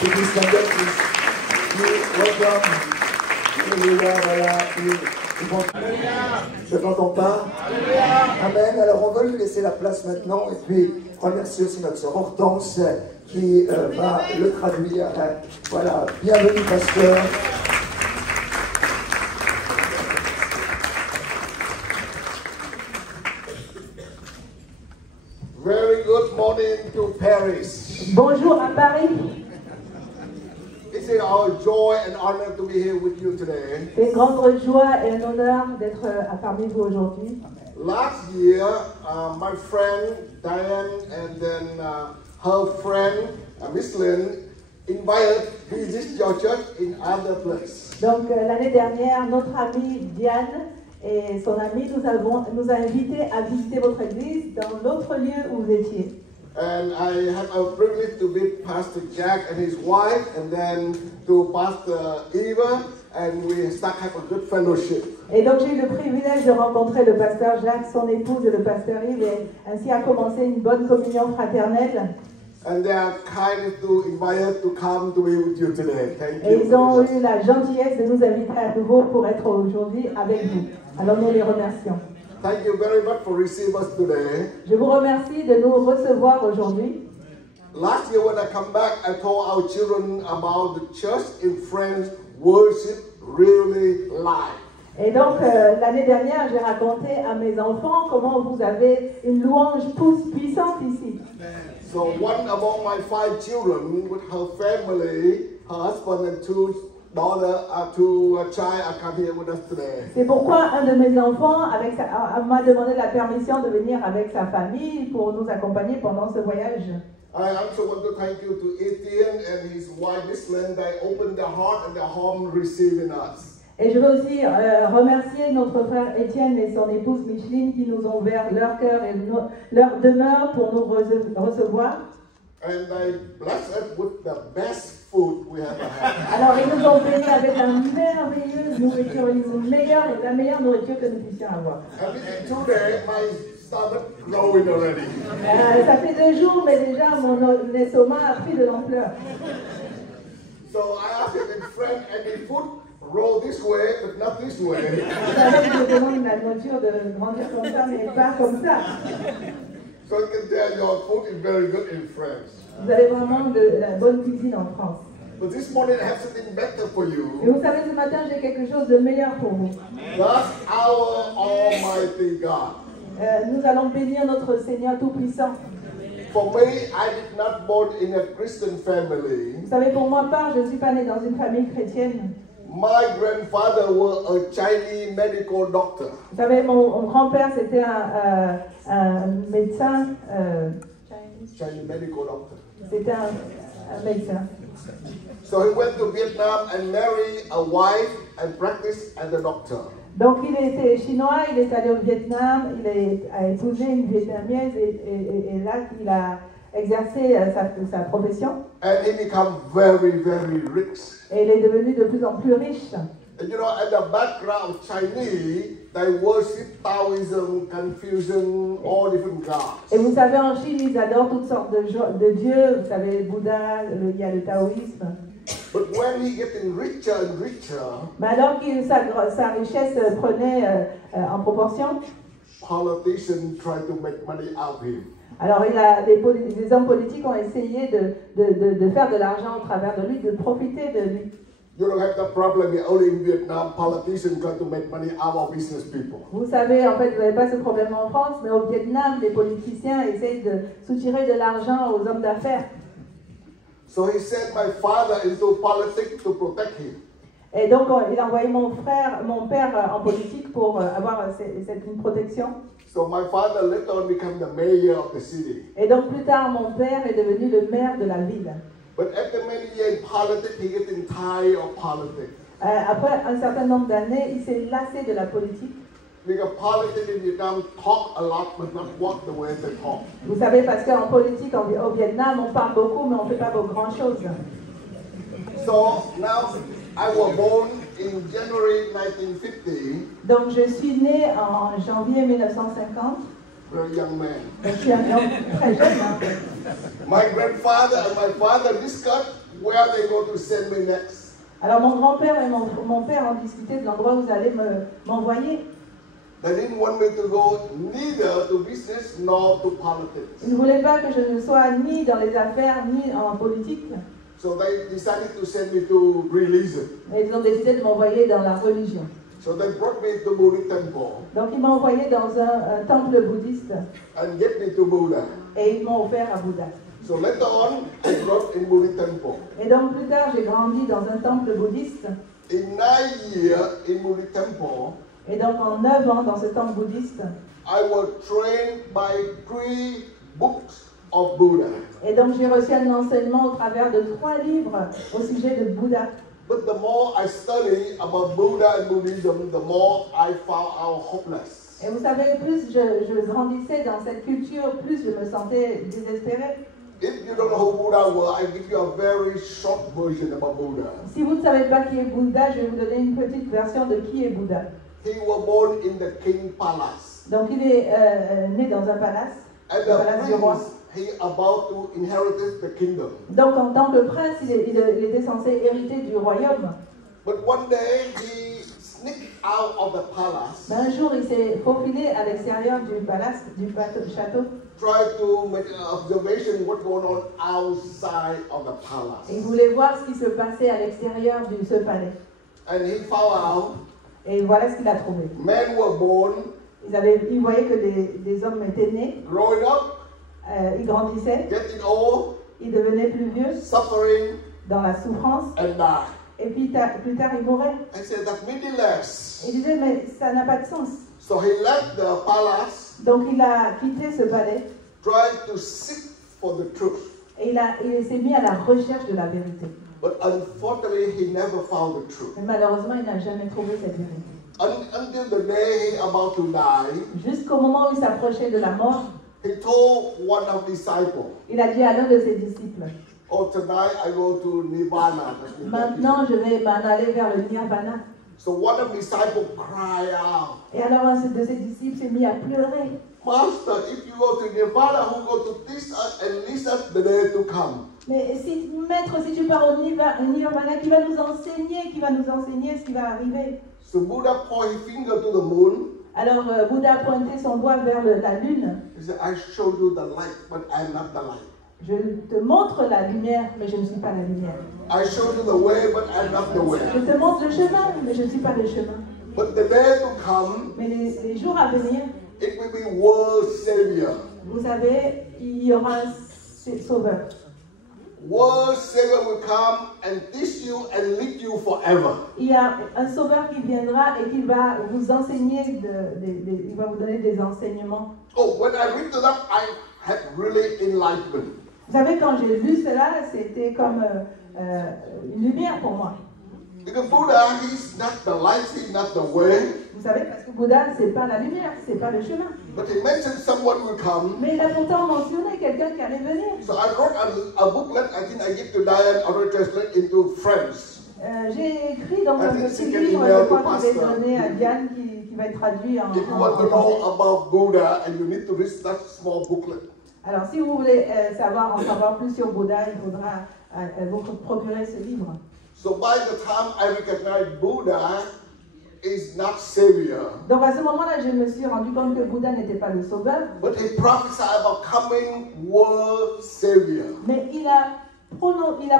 Could you stand up, please? Welcome. Alléluia, voilà. Je ne t'entends pas. Amen. Alors on va lui laisser la place maintenant et puis remercier aussi notre sœur Hortense qui va le traduire. Voilà, bienvenue pasteur. Very good morning to Paris. Bonjour à Paris. It's our joy and honor to be here with you today. C'est une grande joie et un honneur d'être parmi vous aujourd'hui. Last year, my friend Diane and then her friend Miss Lynn invited visit your church in other place. Donc l'année dernière, notre amie Diane et son ami nous a invités à visiter votre église dans l'autre lieu où vous étiez. And I have a privilege to meet Pastor Jack and his wife, and then to Pastor Eva, and we start have a good fellowship. Et donc j'ai eu le privilège de rencontrer le pasteur Jacques, son épouse et le pasteur Yves, et ainsi a commencé une bonne communion fraternelle. And they are kind to invite us to come to be with you today. Thank you. Et ils ont eu la gentillesse de nous inviter à nouveau pour être aujourd'hui avec vous. Alors nous les remercions. Thank you very much for receiving us today. Je vous remercie de nous recevoir aujourd'hui. Last year when I come back, I told our children about the church in France worship really live. Et donc l'année dernière, j'ai raconté à mes enfants comment vous avez une louange puissante ici. So one among my 5 children with her family, her husband and 2 daughters, 2 child are come here with us today. C'est pourquoi un de mes enfants m'a demandé la permission de venir avec sa famille pour nous accompagner pendant ce voyage. I also want to thank you to Etienne and his wife Miss Lynn. They opened their heart and their home receiving us. Et je veux aussi remercier notre frère Étienne et son épouse Micheline qui nous ont ouvert leur cœur et leur demeure pour nous recevoir. And they blessed us with the best food we ever had. Alors ils nous ont bénis avec la merveilleuse nourriture, la meilleure nourriture que nous puissions avoir. And within 2 days, my stomach growing already. Ça fait 2 jours, mais déjà mon estomac a pris de l'ampleur. So I asked him in French, any food roll this way, but not this way. Je demande la nourriture de grandir comme ça, mais pas comme ça. So you can tell your food is very good in France. Vous avez vraiment de la bonne cuisine en France. But this morning I have something better for Et you. vous savez, ce matin, j'ai quelque chose de meilleur pour vous. Thus our Almighty God. Nous allons bénir notre Seigneur Tout-Puissant. For me, I did not born in a Christian family. Vous savez, pour ma part, je ne suis pas née dans une famille chrétienne. My grandfather was a Chinese medical doctor. Vous savez, mon grand-père, c'était un médecin. Chinese medical doctor. C'était un médecin. So he went to Vietnam and married a wife and practiced as a doctor. Donc il était chinois, il est allé au Vietnam, a épousé une vietnamienne et là il a exercé sa profession. And he became very, very rich. Et il est devenu de plus en plus riche. And you know, at the background of Chinese, they worship Taoism, Confucian, all different gods. Et vous savez, en Chine, ils adorent toutes sortes de dieux. Vous savez, Bouddha, il y a le taoïsme. But when he getting richer and richer, Mais alors que sa richesse prenait en proportion, politicians try to make money out of him. alors les hommes politiques ont essayé de faire de l'argent au travers de lui, de profiter de lui. You don't have that problem only in Vietnam. Politicians try to make money out of business people. Vous savez, en fait, vous n'avez pas ce problème en France, mais au Vietnam, les politiciens essayent de soutirer de l'argent aux hommes d'affaires. So he sent my father into politics to protect him. Et donc, il a envoyé mon père en politique pour avoir une protection. So my father later on became the mayor of the city. Et donc, plus tard, mon père est devenu le maire de la ville. But after many years in politics, he getting tired of politics. Après un certain nombre d'années, il s'est lassé de la politique. Because politics in Vietnam talk a lot, but not walk the way they talk. Vous savez, parce qu'en politique, au Vietnam, on parle beaucoup, mais on ne fait pas grand chose. So now I was born in January 1950. Donc, je suis née en janvier 1950. Very young man. Je suis un homme très jeune. My grandfather and my father discussed where they going to send me next. Alors mon grand-père et mon père ont discuté de l'endroit où vous allez m'envoyer. They didn't want me to go neither to business nor to politics. Ils ne voulaient pas que je ne sois ni dans les affaires ni en politique. So they decided to send me to religion. Et ils ont décidé de m'envoyer dans la religion. So they brought me to Buddha temple Donc ils m'ont envoyé dans un temple bouddhiste and get me to Buddha. et ils m'ont offert à Bouddha. So later on, I grew up in Buddha temple. Et donc plus tard, j'ai grandi dans un temple bouddhiste. In 9 years in Buddha temple, Et donc en 9 ans dans ce temple bouddhiste. I was trained by 3 books of Buddha. Et donc j'ai reçu un enseignement au travers de 3 livres au sujet de Bouddha. But the more I study about Buddha and Buddhism, the more I found out hopeless. Et vous savez, plus je grandissais dans cette culture, plus je me sentais désespérée. If you don't know who Buddha was, I give you a very short version about Buddha. Si vous ne savez pas qui est Bouddha, je vais vous donner une petite version de qui est Bouddha. He was born in the king palace. Donc il est né dans un palace, And le palace du the roi. prince, he about to inherit the kingdom. Donc en tant que prince, il était censé hériter du royaume. But one day he sneaked out of the palace, Mais un jour, il s'est faufilé à l'extérieur du palace, du château, tried to make an observation what's going on outside of the palace. et il voulait voir ce qui se passait à l'extérieur de ce palais. And he found out Et voilà ce qu'il a trouvé. men were born, Il voyait que des hommes étaient nés, growing up, ils grandissaient, getting old, ils devenaient plus vieux, suffering, dans la souffrance, and die. et puis plus tard, ils mouraient. I said that's meaningless. Et il disait, mais ça n'a pas de sens. So he left the palace, Donc il a quitté ce palais, tried to seek for the truth. et il s'est mis à la recherche de la vérité. But unfortunately, he never found the truth. Mais malheureusement, il n'a jamais trouvé cette vérité. Until the day he about to die, Jusqu'au moment où il s'approchait de la mort, he told one of his disciples, il a dit à l'un de ses disciples, "Oh, tonight I go to Nirvana." maintenant je vais m'en aller vers le Nirvana. So one of the disciples cried out, Et alors un de ses disciples s'est mis à pleurer. "Master, if you go to Nirvana, who go to teach us and lead us the day to come?" Mais si, maître, si tu pars au Nirvana, qui va nous enseigner ce qui va arriver. So Buddha point his finger to the moon. Alors Bouddha a pointé son doigt vers la lune. He said, "I show you the light, but I'm not the light. Je te montre la lumière, mais je ne suis pas la lumière. I show you the way, but I'm not the way." Je te montre le chemin, mais je ne suis pas le chemin. But the day to come, Mais les jours à venir, it will be world savior. vous savez, il y aura un sauveur. World savior will come and teach you and lead you forever. Il y a un sauveur qui viendra et qui va vous enseigner, il va vous donner des enseignements. Oh, when I read that, I had really enlightenment. Vous savez, quand j'ai lu cela, c'était comme une lumière pour moi. Because Buddha, he's not the light, he's not the way. Vous savez, parce que Bouddha, c'est pas la lumière, c'est pas le chemin. But he mentioned someone will come. Mais il a pourtant mentionné quelqu'un qui allait venir. So I wrote a booklet, I think I give to Diane, I will translate into French. J'ai écrit dans un I think petit she can livre, email je crois, to que je vais Pastor. donner à Diane qui va être traduit en If you want to français. know about Buddha and you need to read that small booklet. Alors, si vous voulez en savoir plus sur Bouddha, il faudra vous procurer ce livre. So by the time I recognize Buddha is not savior, Donc, à ce moment-là, je me suis rendu compte que Bouddha n'était pas le sauveur, but he prophesied about coming world savior. mais il a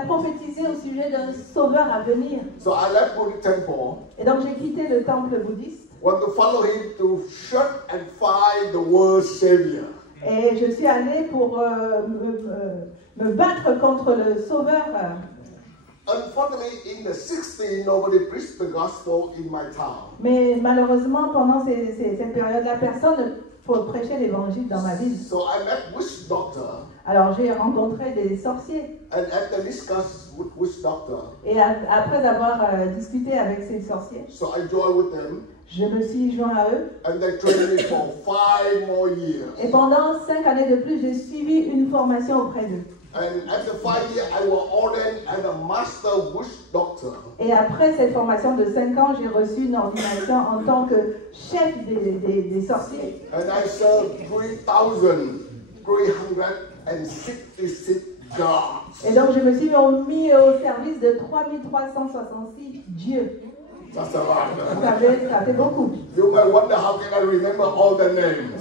prophétisé au sujet d'un sauveur à venir. So I left Buddha temple, Et donc, j'ai quitté le temple bouddhiste want to follow him to search and find the world savior. et je suis allée pour me battre contre le sauveur. Unfortunately, in the 60s, nobody preached the gospel in my town. Mais malheureusement, pendant cette période-là, personne ne prêchait l'évangile dans ma ville. So I met witch doctor, Alors, j'ai rencontré des sorciers. and after discuss with witch doctor, Et après avoir discuté avec ces sorciers, so I joined with them, je me suis joint à eux. and they trained me for 5 more years. Et pendant 5 années de plus, j'ai suivi une formation auprès d'eux. And after 5 years, I was ordained as a master witch doctor. Et après cette formation de 5 ans, j'ai reçu une ordination en tant que chef des sorciers. And I served 3,366 gods. Et donc je me suis mis au service de 3366 dieux. That's a lot. Vous savez, ça fait beaucoup. You might wonder how can I remember all the names.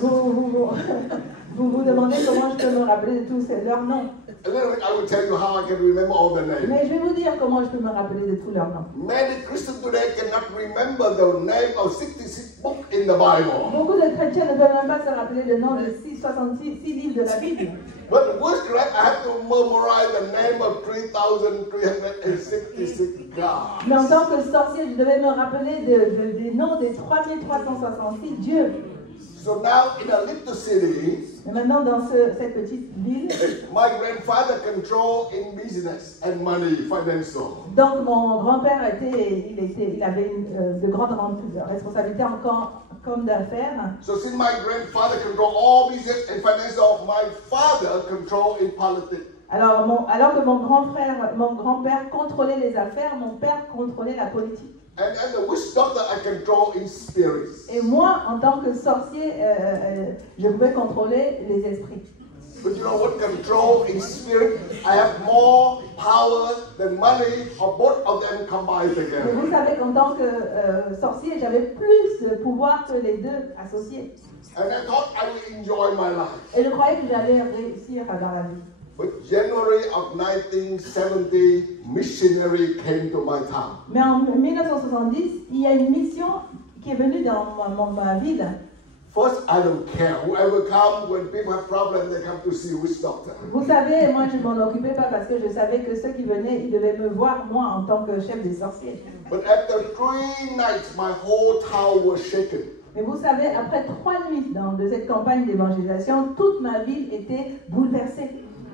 Vous demandez comment je peux me rappeler de tous leurs noms. A little bit, I will tell you how I can remember all the names. Mais je vais vous dire comment je peux me rappeler de tous leurs noms. Many Christians today cannot remember the name of 66 books in the Bible. Beaucoup de chrétiens ne peuvent même pas se rappeler le nom de 66 livres de la Bible. But witchcraft, I have to memorize the name of 3,366 gods. Mais en tant que sorcier, je devais me rappeler des noms des 3366 dieux. So now in a little city, Et maintenant, dans cette petite ville, my grandfather controlled in business and money, financial. donc mon grand-père il avait de grandes responsabilités en comme d'affaires. So since my grandfather controlled all business and financial, my father controlled in politics. Alors que mon grand-père contrôlait les affaires, mon père contrôlait la politique. And the witch doctor I control in spirits. Et moi, en tant que sorcier, je pouvais contrôler les esprits. But you know what? Control in spirit, I have more power than money, or both of them combined Mais together. vous savez qu'en tant que sorcier, j'avais plus de pouvoir que les deux associés. And I thought I would enjoy my life. Et je croyais que j'allais réussir dans la vie. But January of 1970, missionary came to my town. Mais en 1970, il y a une mission qui est venue dans ma ville. First, I don't care. Whoever comes, when people have problems, they come to see witch doctor. Vous savez, moi je ne m'en occupais pas parce que je savais que ceux qui venaient, ils devaient me voir, moi, en tant que chef des sorciers. But after 3 nights, my whole town was shaken. Mais vous savez, après 3 nuits de cette campagne d'évangélisation, toute ma ville était bouleversée.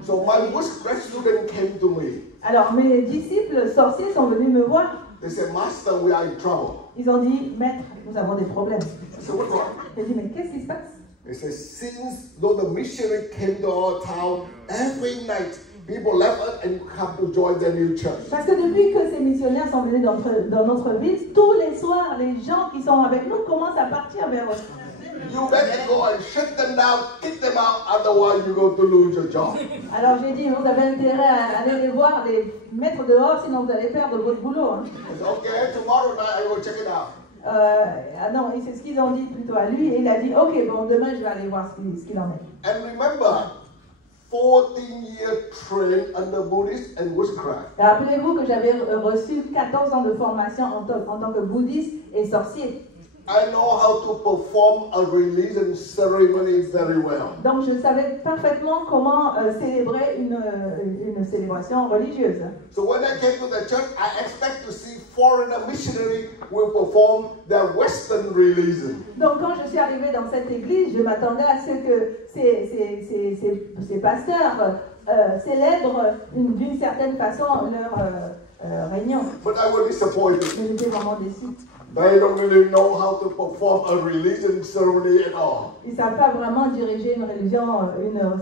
So my witchcraft student came to me. Alors mes disciples sorciers sont venus me voir. They said, Master, we are in trouble. Ils ont dit, Maître, nous avons des problèmes. I said, what's wrong? J'ai dit, mais qu'est-ce qui se passe? They said, since though the missionary came to our town, every night people left us and come to join their new church. Parce que depuis que ces missionnaires sont venus dans notre ville, tous les soirs, les gens qui sont avec nous commencent à partir vers eux. You better go and shut them down, kick them out, otherwise you're going to lose your job. Alors j'ai dit, vous avez intérêt à aller les voir, les mettre dehors, sinon vous allez perdre votre boulot. Hein. I said, okay, tomorrow night I will check it out. Non, c'est ce qu'ils ont dit plutôt à lui. Et il a dit, ok, bon, demain je vais aller voir ce qu'il en est. And remember, 14-year train under Buddhist and witchcraft. Rappelez-vous que j'avais reçu 14 ans de formation en tant que bouddhiste et sorcier. I know how to perform a religion ceremony very well. Donc je savais parfaitement comment célébrer une célébration religieuse. So when I came to the church, I expect to see foreigner missionary will perform their Western religion. Donc quand je suis arrivée dans cette église, je m'attendais à ce que ces pasteurs célèbrent d'une certaine façon leur réunion. But I was disappointed. Mais j'étais vraiment déçue. They don't really know how to perform a religion ceremony at all. Ils ne savent pas vraiment diriger une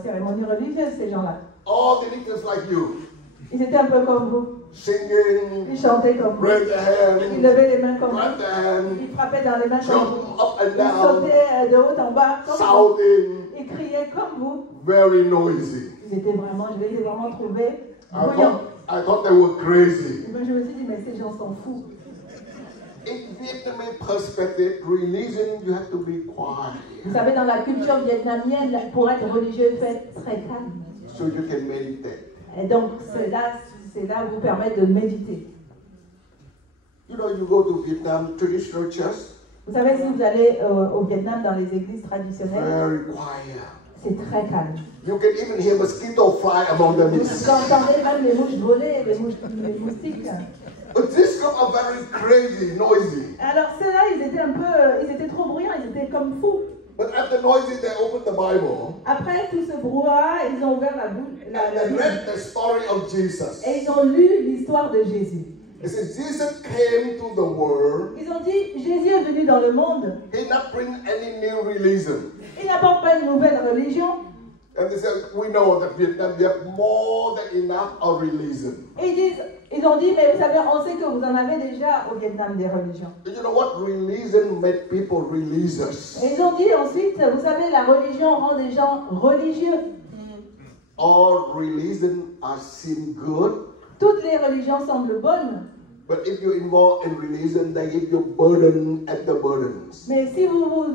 cérémonie religieuse, ces gens-là. All the leaders like you, Ils étaient un peu comme vous. singing, Ils chantaient comme vous. raise their Ils hand, levaient les mains comme vous. clap their hand, Ils frappaient dans les mains comme jump vous. up and Ils down, sautaient de haut en bas comme vous. shouting, Ils criaient comme vous. very noisy. Je les ai vraiment trouvés I bruyants. thought they were crazy. Et moi, je me suis dit, mais ces gens sont fous. In Vietnamese perspective, religion, you have to be quiet Vous savez, dans la culture vietnamienne, pour être religieux, il faut être très calme. so you can meditate. Et donc, cela vous permet de méditer. You know, you go to Vietnam traditional church, Vous savez, si vous allez au Vietnam, dans les églises traditionnelles, very quiet. c'est très calme. You can even hear mosquito fly among the mist. Vous entendez même les mouches voler, les moustiques. But these guys are very crazy, noisy. Alors, ceux-là, ils étaient trop bruyants, ils étaient comme fous. But after noisy, they opened the Bible Après tout ce brouhaha, ils ont ouvert la and they Bible read the story of Jesus. et ils ont lu l'histoire de Jésus. It says Jesus came to the world. Ils ont dit, Jésus est venu dans le monde. He not bring any new religion. Il n'apporte pas une nouvelle religion. And they said, we know that Vietnam, we have more than enough of religion. Et ils ont dit, mais vous savez, on sait que vous en avez déjà au Vietnam des religions. You know what? Religion made people religious. Et ils ont dit ensuite, vous savez, la religion rend des gens religieux. All religion seem good. Toutes les religions semblent bonnes. But if you're involved in religion, they give you burden at the burdens. Mais si vous vous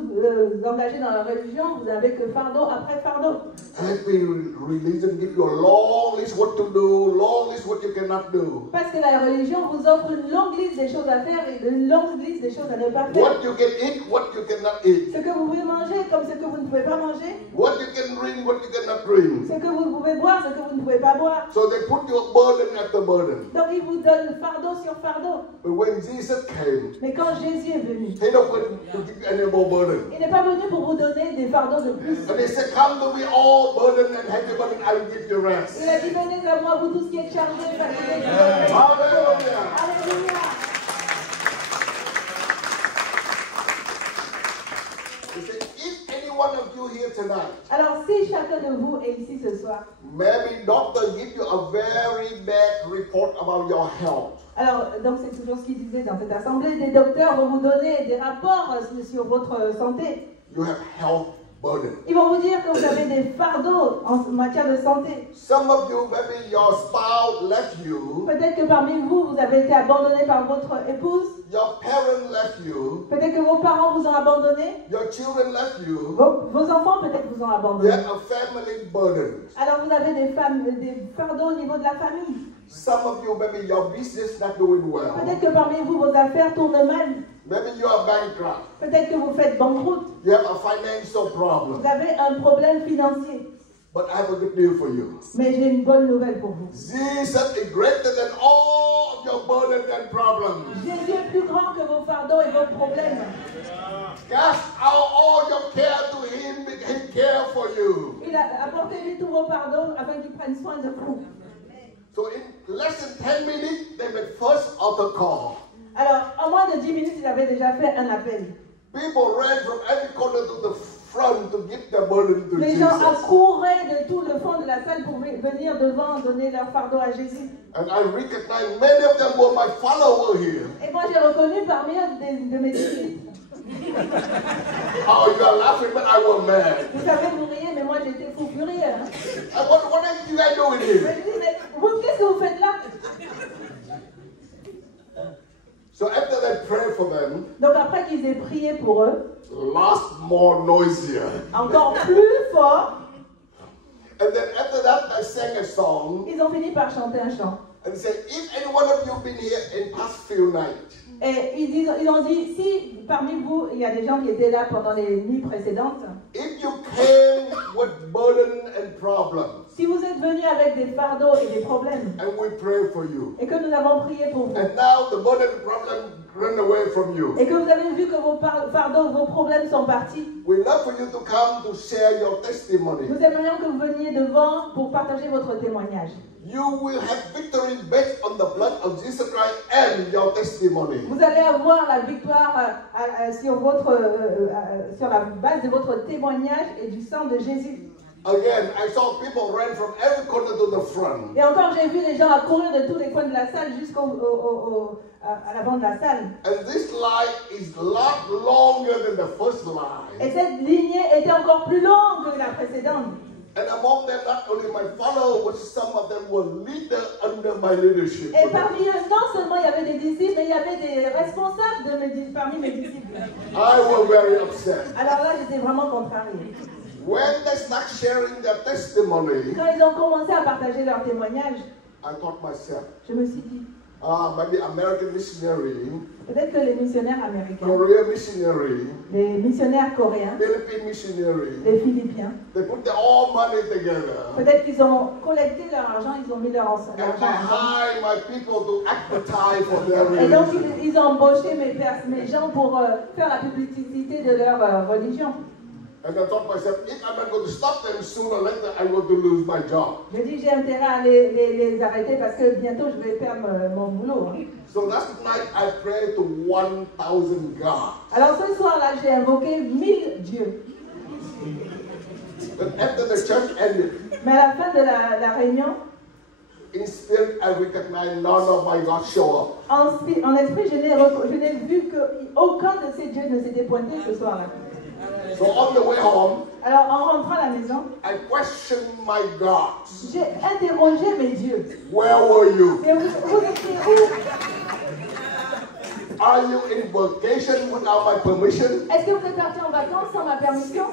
engagez dans la religion, vous n'avez que fardeau après fardeau. Every religion gives you a long list what to do, long list what you cannot do. Parce que la religion vous offre une longue liste des choses à faire et une longue liste des choses à ne pas faire. What you can eat, what you cannot eat. Ce que vous pouvez manger comme ce que vous ne pouvez pas manger. What you can drink, what you cannot drink. Ce que vous pouvez boire, ce que vous ne pouvez pas boire. So they put you a burden after burden. Donc ils vous donnent fardeau sur fardeau. But when Jesus came, Mais quand Jésus est venu, he don't want to give you any more burden. il n'est pas venu pour vous donner des fardeaux de plus. And he said, come to me all burden and heavy burden, I will give you rest. Il a dit, venez à moi, vous tous qui êtes chargés, fatigués. Hallelujah. Alléluia. He said, if any one of you here tonight, Alors si chacun de vous est ici ce soir, maybe doctor give you a very bad report about your health. alors donc c'est toujours ce qu'il disait dans cette assemblée, des docteurs vont vous donner des rapports sur votre santé. You have health burden. Ils vont vous dire que vous avez des fardeaux en matière de santé. Some of you, maybe your spouse left you, Peut-être que parmi vous, vous avez été abandonné par votre épouse. your parent left you, Peut-être que vos parents vous ont abandonné. your children left you. Vos enfants peut-être vous ont You abandonné. have a family burden. Alors vous avez des fardeaux au niveau de la famille. Some of you, maybe your business not doing well. Peut-être que parmi vous, vos affaires tournent mal. Maybe you are bankrupt. Peut-être que vous faites banqueroute. You have a financial problem. Vous avez un problème financier. But I have a good news for you. Mais j'ai une bonne nouvelle pour vous. Jesus is greater than all of your burdens and problems. Jésus est plus grand que vos fardeaux et vos problèmes. Cast out all your care to him, he care for you. Il a apporté tous vos pardons afin qu'il prenne soin de vous. So in less than 10 minutes, they made first altar call. Alors, en moins de 10 minutes, il avait déjà fait un appel. People ran from every corner to the front to give their burden to Les gens Jesus. accouraient de tout le fond de la salle pour venir devant donner leur fardeau à Jésus. And I recognize many of them were my followers here. Et moi, j'ai reconnu parmi eux de mes disciples. Oh, you are laughing, but I was mad. Vous savez, vous riez, mais moi, j'étais fou furieux. Hein. What are you guys doing here? Je dis, mais vous, qu'est-ce que vous faites là? So after they prayed for them, Donc, après qu'ils aient prié pour eux, lots more noisier. encore plus fort, And then after that, I sang a song ils ont fini par chanter un chant. and said, if any one of you been here in past few nights, Et ils ont dit, si parmi vous, il y a des gens qui étaient là pendant les nuits précédentes, if you came with burden and problems, si vous êtes venus avec des fardeaux et des problèmes, and we pray for you, et que nous avons prié pour vous, and now the burden and problem run away from you, et que vous avez vu que vos fardeaux, vos problèmes sont partis, we love for you to come to share your testimony. nous aimerions que vous veniez devant pour partager votre témoignage. You will have victory based on the blood of Jesus Christ and your testimony. Vous allez avoir la victoire sur la base de votre témoignage et du sang de Jésus. Again, I saw people run from every corner to the front. Et encore, j'ai vu les gens accourir de tous les coins de la salle à l'avant de la salle. And this line is a lot longer than the first line. Et cette lignée était encore plus longue que la précédente. And among them, not only my followers, but some of them were leaders under my leadership. Et parmi eux, non seulement il y avait des disciples, mais il y avait des responsables parmi mes disciples. I was very upset. Alors là, j'étais vraiment contrariée. When they start sharing their testimony, Quand ils ont commencé à partager leur témoignage, I thought myself, je me suis dit, maybe American missionary, peut-être que les missionnaires américains, Korean missionary, les missionnaires coréens, Philippine missionary, les Philippiens, they put their all money together. peut-être qu'ils ont collecté leur argent, ils ont mis leur argent And I ensemble. hire my people to advertise for their Et donc, religion. ils ont embauché mes gens pour faire la publicité de leur religion. And I thought myself, if I'm not going to stop them, sooner or later I'm going to lose my job. Je dis, j'ai intérêt à les arrêter parce que bientôt, je vais perdre mon boulot. Hein. So last night I prayed to 1,000 gods. Alors, ce soir-là, j'ai invoqué 1000 dieux. But after the church ended, Mais à la fin de la réunion, in spirit I recognized none of my gods show up. en esprit, je n'ai vu qu'aucun de ces dieux ne s'était pointé ce soir-là. So on the way home, Alors, en rentrant à la maison, I questioned my gods. j'ai interrogé mes dieux. Where were you? Et vous étiez où? Are you in vacation without my permission? Est-ce que vous êtes partis en vacances sans ma permission?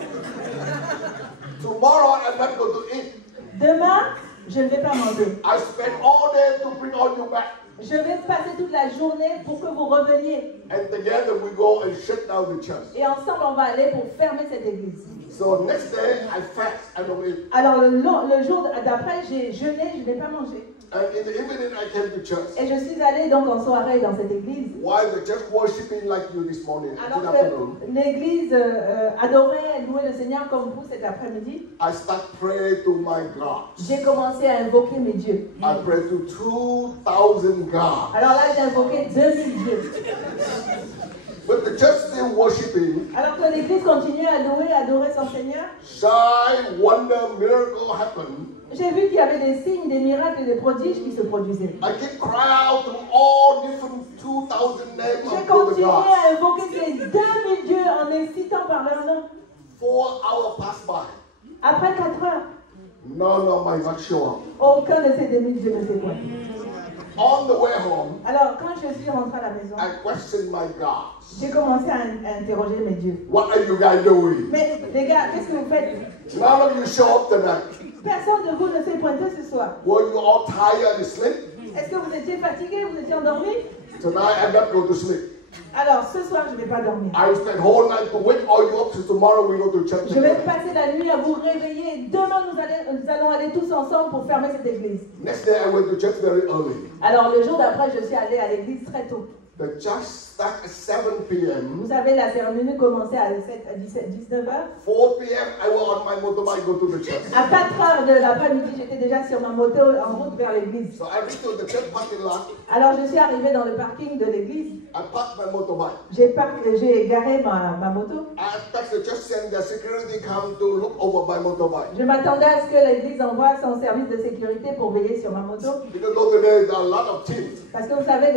Tomorrow I'm not going to eat. Demain, je ne vais pas manger. I spent all day to bring all you back. Je vais passer toute la journée pour que vous reveniez. And together we go and shut down the church. Et ensemble, on va aller pour fermer cette église. So next day I fast, I don't eat. Alors, le jour d'après, j'ai jeûné, je n'ai pas mangé. And in the evening I came to church. Et je suis allée donc en soirée dans cette église. While the church worshiping like you this morning, Alors good afternoon, que l'église adorait, louait le Seigneur comme vous cet après-midi, I start praying to my God. j'ai commencé à invoquer mes dieux. I pray to 2,000 gods. Alors là, j'ai invoqué 2000 dieux. But the church still worshiping. Alors que l'église continuait à louer, à adorer son Seigneur, Sign, wonder, miracle happen. j'ai vu qu'il y avait des signes, des miracles et des prodiges qui se produisaient. I keep crying out to all different 2,000 names J'ai of the continué gods. à invoquer ces 2000 dieux en les citant par leur nom. 4 hours passed by. Après 4 heures, None of my not show up. aucun de ces 2000 dieux ne s'est pointé. On the way home, Alors quand je suis rentrée à la maison, I questioned my gods. j'ai commencé à interroger mes dieux. What are you guys doing? Mais les gars, qu'est-ce que vous faites? None of you show up tonight. Personne de vous ne s'est pointé ce soir. Were you all tired and sleep? Est-ce que vous étiez fatigué? Vous étiez endormi? Tonight I'm not going to sleep. Alors ce soir, je ne vais pas dormir. I will spend whole night to wake all you up so tomorrow we go to church Je vais together. passer la nuit à vous réveiller. Demain, nous allons aller tous ensemble pour fermer cette église. Next day I went to church very early. Alors le jour d'après, je suis allée à l'église très tôt. The church started at 7 p.m. Vous savez, la cérémonie commençait à 19h. 4 p.m. I was on my motorbike go to the church. À 4h de l'après-midi, j'étais déjà sur ma moto en route vers l'église. So I reached to the church parking lot. Alors je suis arrivée dans le parking de l'église. I parked my motorbike. J'ai garé ma moto. I expect the church send the security come to look over my motorbike. Je m'attendais à ce que l'église envoie son service de sécurité pour veiller sur ma moto. Because over there there are a lot of thieves. Parce que vous savez,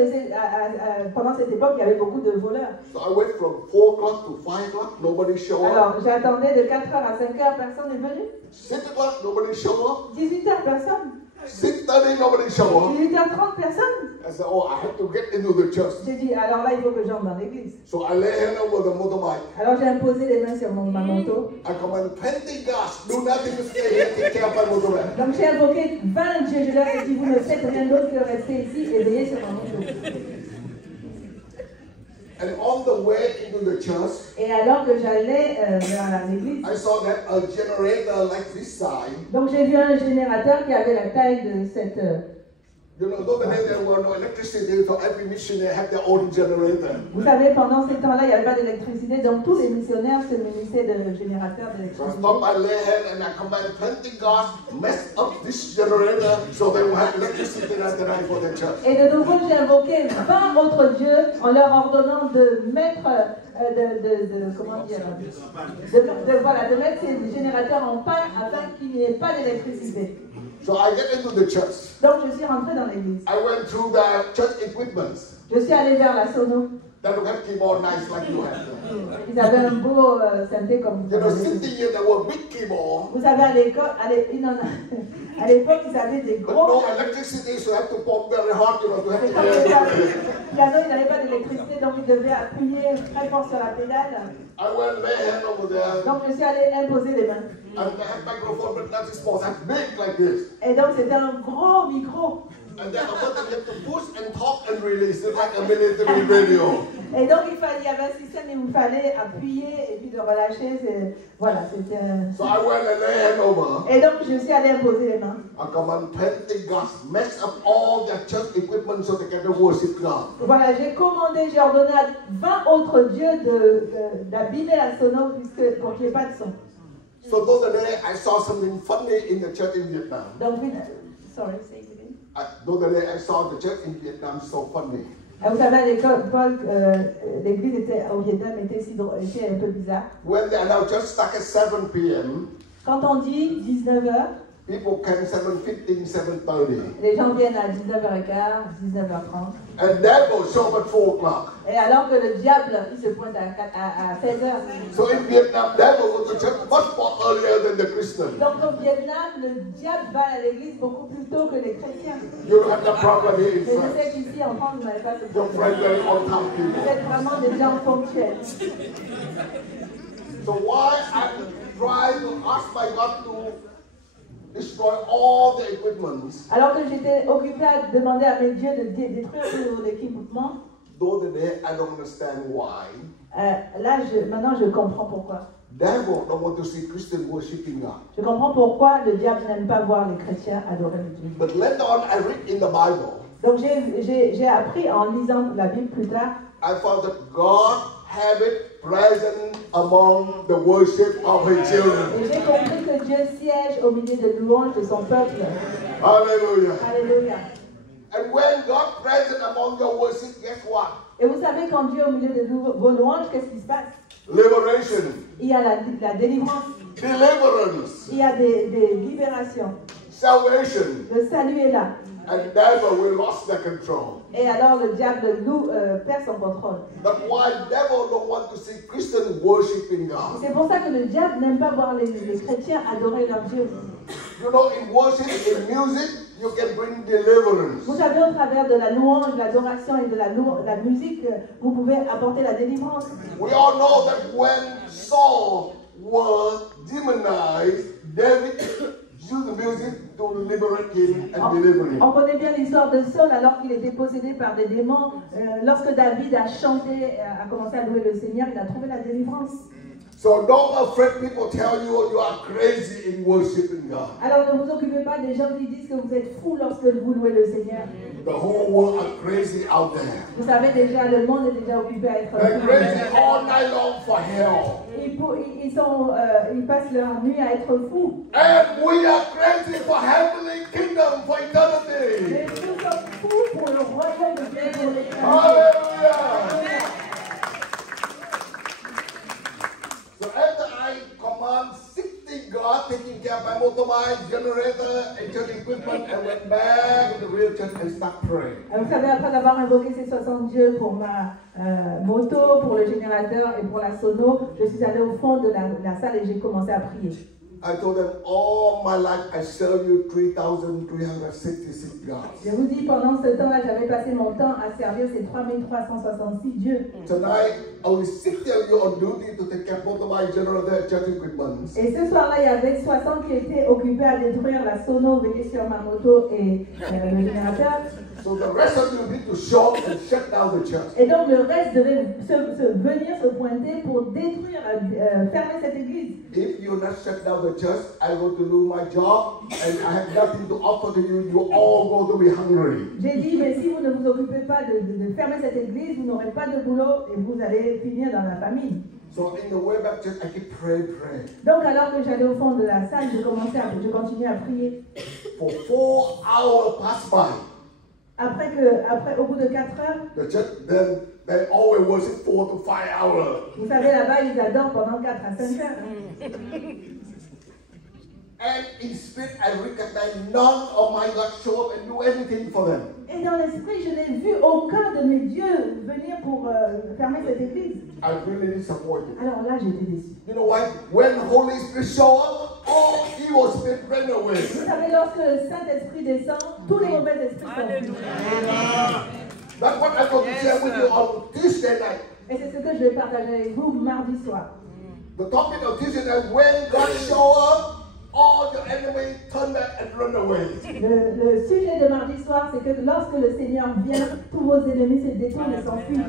pendant cette époque, il y avait beaucoup de voleurs. So I wait from 4 o'clock to 5 o'clock. Nobody show up. Alors j'attendais de 4h à 5h, personne n'est venu. 6 o'clock, nobody show up. 18h, personne. 6:30, nobody show up. 18h30, personne. I said, oh, I have to get into the church. J'ai dit, alors là, il faut que j'entre dans l'église. So I lay hand over the motorbike. Alors j'ai imposé les mains sur ma moto. I command 20 guys, do nothing to stay here, take care of my motorbike. Donc j'ai invoqué 20 dieux. Je leur ai dit, vous ne faites rien d'autre que rester ici et veiller sur ma moto. And on the way into the church, Et alors que j'allais vers l'église, I saw that a generator like this size. donc j'ai vu un générateur qui avait la taille de cette... You know, though there were no electricity, so every missionary had their own generator. Vous savez, pendant ces temps-là, il n'y avait pas d'électricité, donc tous les missionnaires se munissaient de générateurs So I d'électricité. stopped my lay hand and I command 20 guys, mess up this generator so they will have electricity that night for the church. Et de nouveau, j'ai invoqué 20 autres dieux en leur ordonnant de mettre, comment dire, de mettre ces générateurs en panne afin qu'il n'y ait pas d'électricité. So I get into the church. Donc je suis rentrée dans l'église. I went through the church equipment. Je suis allée vers la sono. That would have keyboard nice like you have. Ils avaient un beau synthé comme vous You know, avez. sitting here there were big keyboard, Vous savez, à l'époque, ils avaient des but gros... no electricity, so you have to pump very hard, you know, to have C'est to comme hear le piano, il n'avait pas d'électricité, donc il devait appuyer très fort sur la pédale. I went lay hand over there, Donc je suis allée imposer les mains. and I had microphone, but not this small, that's big like this. Et donc c'était un gros micro. And then I wanted you to push and talk and release it like a military radio. Et donc il y avait un système où il fallait appuyer et puis de relâcher. Voilà, c'était un... So I went and lay hand over. Et donc je suis allée imposer les mains. I command 20 guys, mess up all their church equipment so they can worship God. Voilà, j'ai commandé, j'ai ordonné à 20 autres dieux d'abîmer la sono pour qu'il n'y ait pas de son. So the other day I saw something funny in the church in Vietnam. Donc, sorry, say it again. The other day I saw the church in Vietnam so funny. Vous savez, à l'époque, l'église au Vietnam était un peu bizarre. When they allow church start at 7 p.m., Quand on dit 19h, People came 7:15, 7:30. Les gens viennent à 19h15, 19h30. And devil show up at 4 o'clock. Et alors que le diable, il se pointe à 16h. So in Vietnam, devil goes to church much more earlier than the Christian. Donc au Vietnam, le diable va à l'église beaucoup plus tôt que les chrétiens. You don't have that problem here in Mais je France. sais qu'ici en France, vous n'avez pas ce Your problème. friends very on time Vous people. êtes vraiment des gens ponctuels. So why I try to ask my God to destroy all the equipments, Alors que j'étais occupée à demander à mes dieux de détruire tout l'équipement, though today I don't understand why. là, maintenant je comprends pourquoi. Devil don't want to see Christian worshiping God. Je comprends pourquoi le diable n'aime pas voir les chrétiens adorer Dieu. But later on, I read in the Bible, Donc j'ai appris en lisant la Bible plus tard, I found that God have it present among the worship of His children. et j'ai compris que Dieu siège au milieu de louanges de son peuple. Hallelujah. Alléluia. And when God present among your worship, guess what? Et vous savez, quand Dieu est au milieu de vos louanges, qu'est-ce qui se passe? Liberation, Il y a la délivrance, deliverance, il y a des libérations. salvation, Le salut est là. and devil will lost their control. Et alors le diable perd son contrôle. That's why devil don't want to see Christian worshiping God. C'est pour ça que le diable n'aime pas voir les chrétiens adorer leur Dieu. You know, in worship, in music, you can bring deliverance. Vous savez, au travers de la louange, de l'adoration et de la musique, vous pouvez apporter la délivrance. We all know that when Saul was demonized, David used the music to liberate him and deliver him. On connaît bien l'histoire de Saul alors qu'il était possédé par des démons. Lorsque David a chanté, a commencé à louer le Seigneur, il a trouvé la délivrance. So don't afraid people tell you you are crazy in worshiping God. Alors ne vous occupez pas des gens qui disent que vous êtes fous lorsque vous louez le Seigneur. The whole world are crazy out there. Vous savez déjà, le monde est déjà occupé à être They're fou. crazy all night long for hell. Ils passent leur nuit à être fous. And we are crazy for heavenly kingdom for eternity. Mais nous sommes fous pour le royaume de Dieu pour l'éternité. Hallelujah. So after I command 60 God taking care of my motorbike, generator, and church equipment, I went back to the real church and start praying. Vous savez, après avoir invoqué ces 60 dieux pour ma moto, pour le générateur et pour la sono, je suis allée au fond de la salle et j'ai commencé à prier. I told them, all my life I serve you 3,366 gods. Je vous dis, pendant ce temps-là, j'avais passé mon temps à servir ces 3366 dieux. Tonight, I will 60 of you on duty to take care of motorbike, generator, church equipment. Et ce soir-là, il y avait 60 qui étaient occupés à détruire la sono, veiller sur ma moto et le générateur. So the rest of you need to show up and shut down the church. Et donc le reste devait venir se pointer pour détruire, fermer cette église. If you not shut down the church, I go to lose my job and I have nothing to offer to you. You all go to be hungry. J'ai dit, mais si vous ne vous occupez pas de fermer cette église, vous n'aurez pas de boulot et vous allez finir dans la famine. So in the way back church, I keep praying. Donc alors que j'allais au fond de la salle, je continuais à prier. For 4 hours passed by. Au bout de 4 heures, The church, then they always worship 4 to 5 hours. vous savez, là-bas, ils adorent pendant 4 à 5 heures. And in spirit, I recognize none of my God show up and do anything for them. Et dans l'esprit, je n'ai vu aucun de mes dieux venir pour fermer cette église. I really disappointed. Alors là, j'étais déçu. You know why? When the Holy Spirit show up, all evil spirit ran away. Vous savez, lorsque le Saint-Esprit descend, tous les mauvais esprits sont venus. That's what I'm going to share with you on Tuesday night. Et c'est ce que je vais partager avec vous mardi soir. The topic of Tuesday night, when God show up, all your enemies turn back and run away. Le sujet de mardi soir, c'est que lorsque le Seigneur vient, tous vos ennemis se détournent et s'enfuient.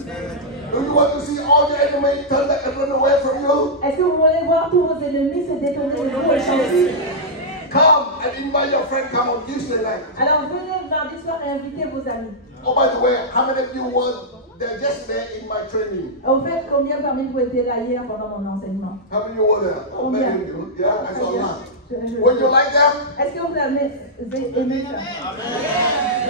Do you want to see all your enemies turn back and run away from you? Est-ce que vous voulez voir tous vos ennemis se détourner de vous et s'enfuir? Come and invite your friend. Come on Tuesday night. Alors venez mardi soir et invitez vos amis. Oh, by the way, how many of you were there yesterday in my training? Au fait, combien parmi vous étaient là hier pendant mon enseignement? How many of you were there? Oh, Combien? many of you. Yeah, I saw a lot. Je- Would you like that? Est-ce que vous avez aimé ça?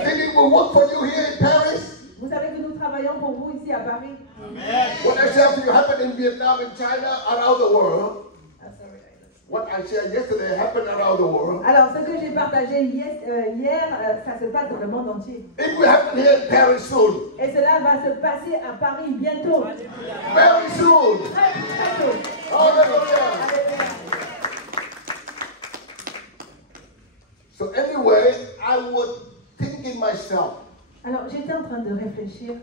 Think it will work for you here in Paris? Vous savez que nous travaillons pour vous ici à Paris. What else have you happen in Vietnam, in China, around the world? What I shared yesterday happened around the world. Alors, ce que j'ai partagé hier, ça se passe dans le monde entier. It will happen here in Paris soon. Et cela va se passer à Paris bientôt. Very soon. Très, très tôt. Hallelujah. Alléluia. So anyway, I was thinking myself, Alors, j'étais en train de réfléchir.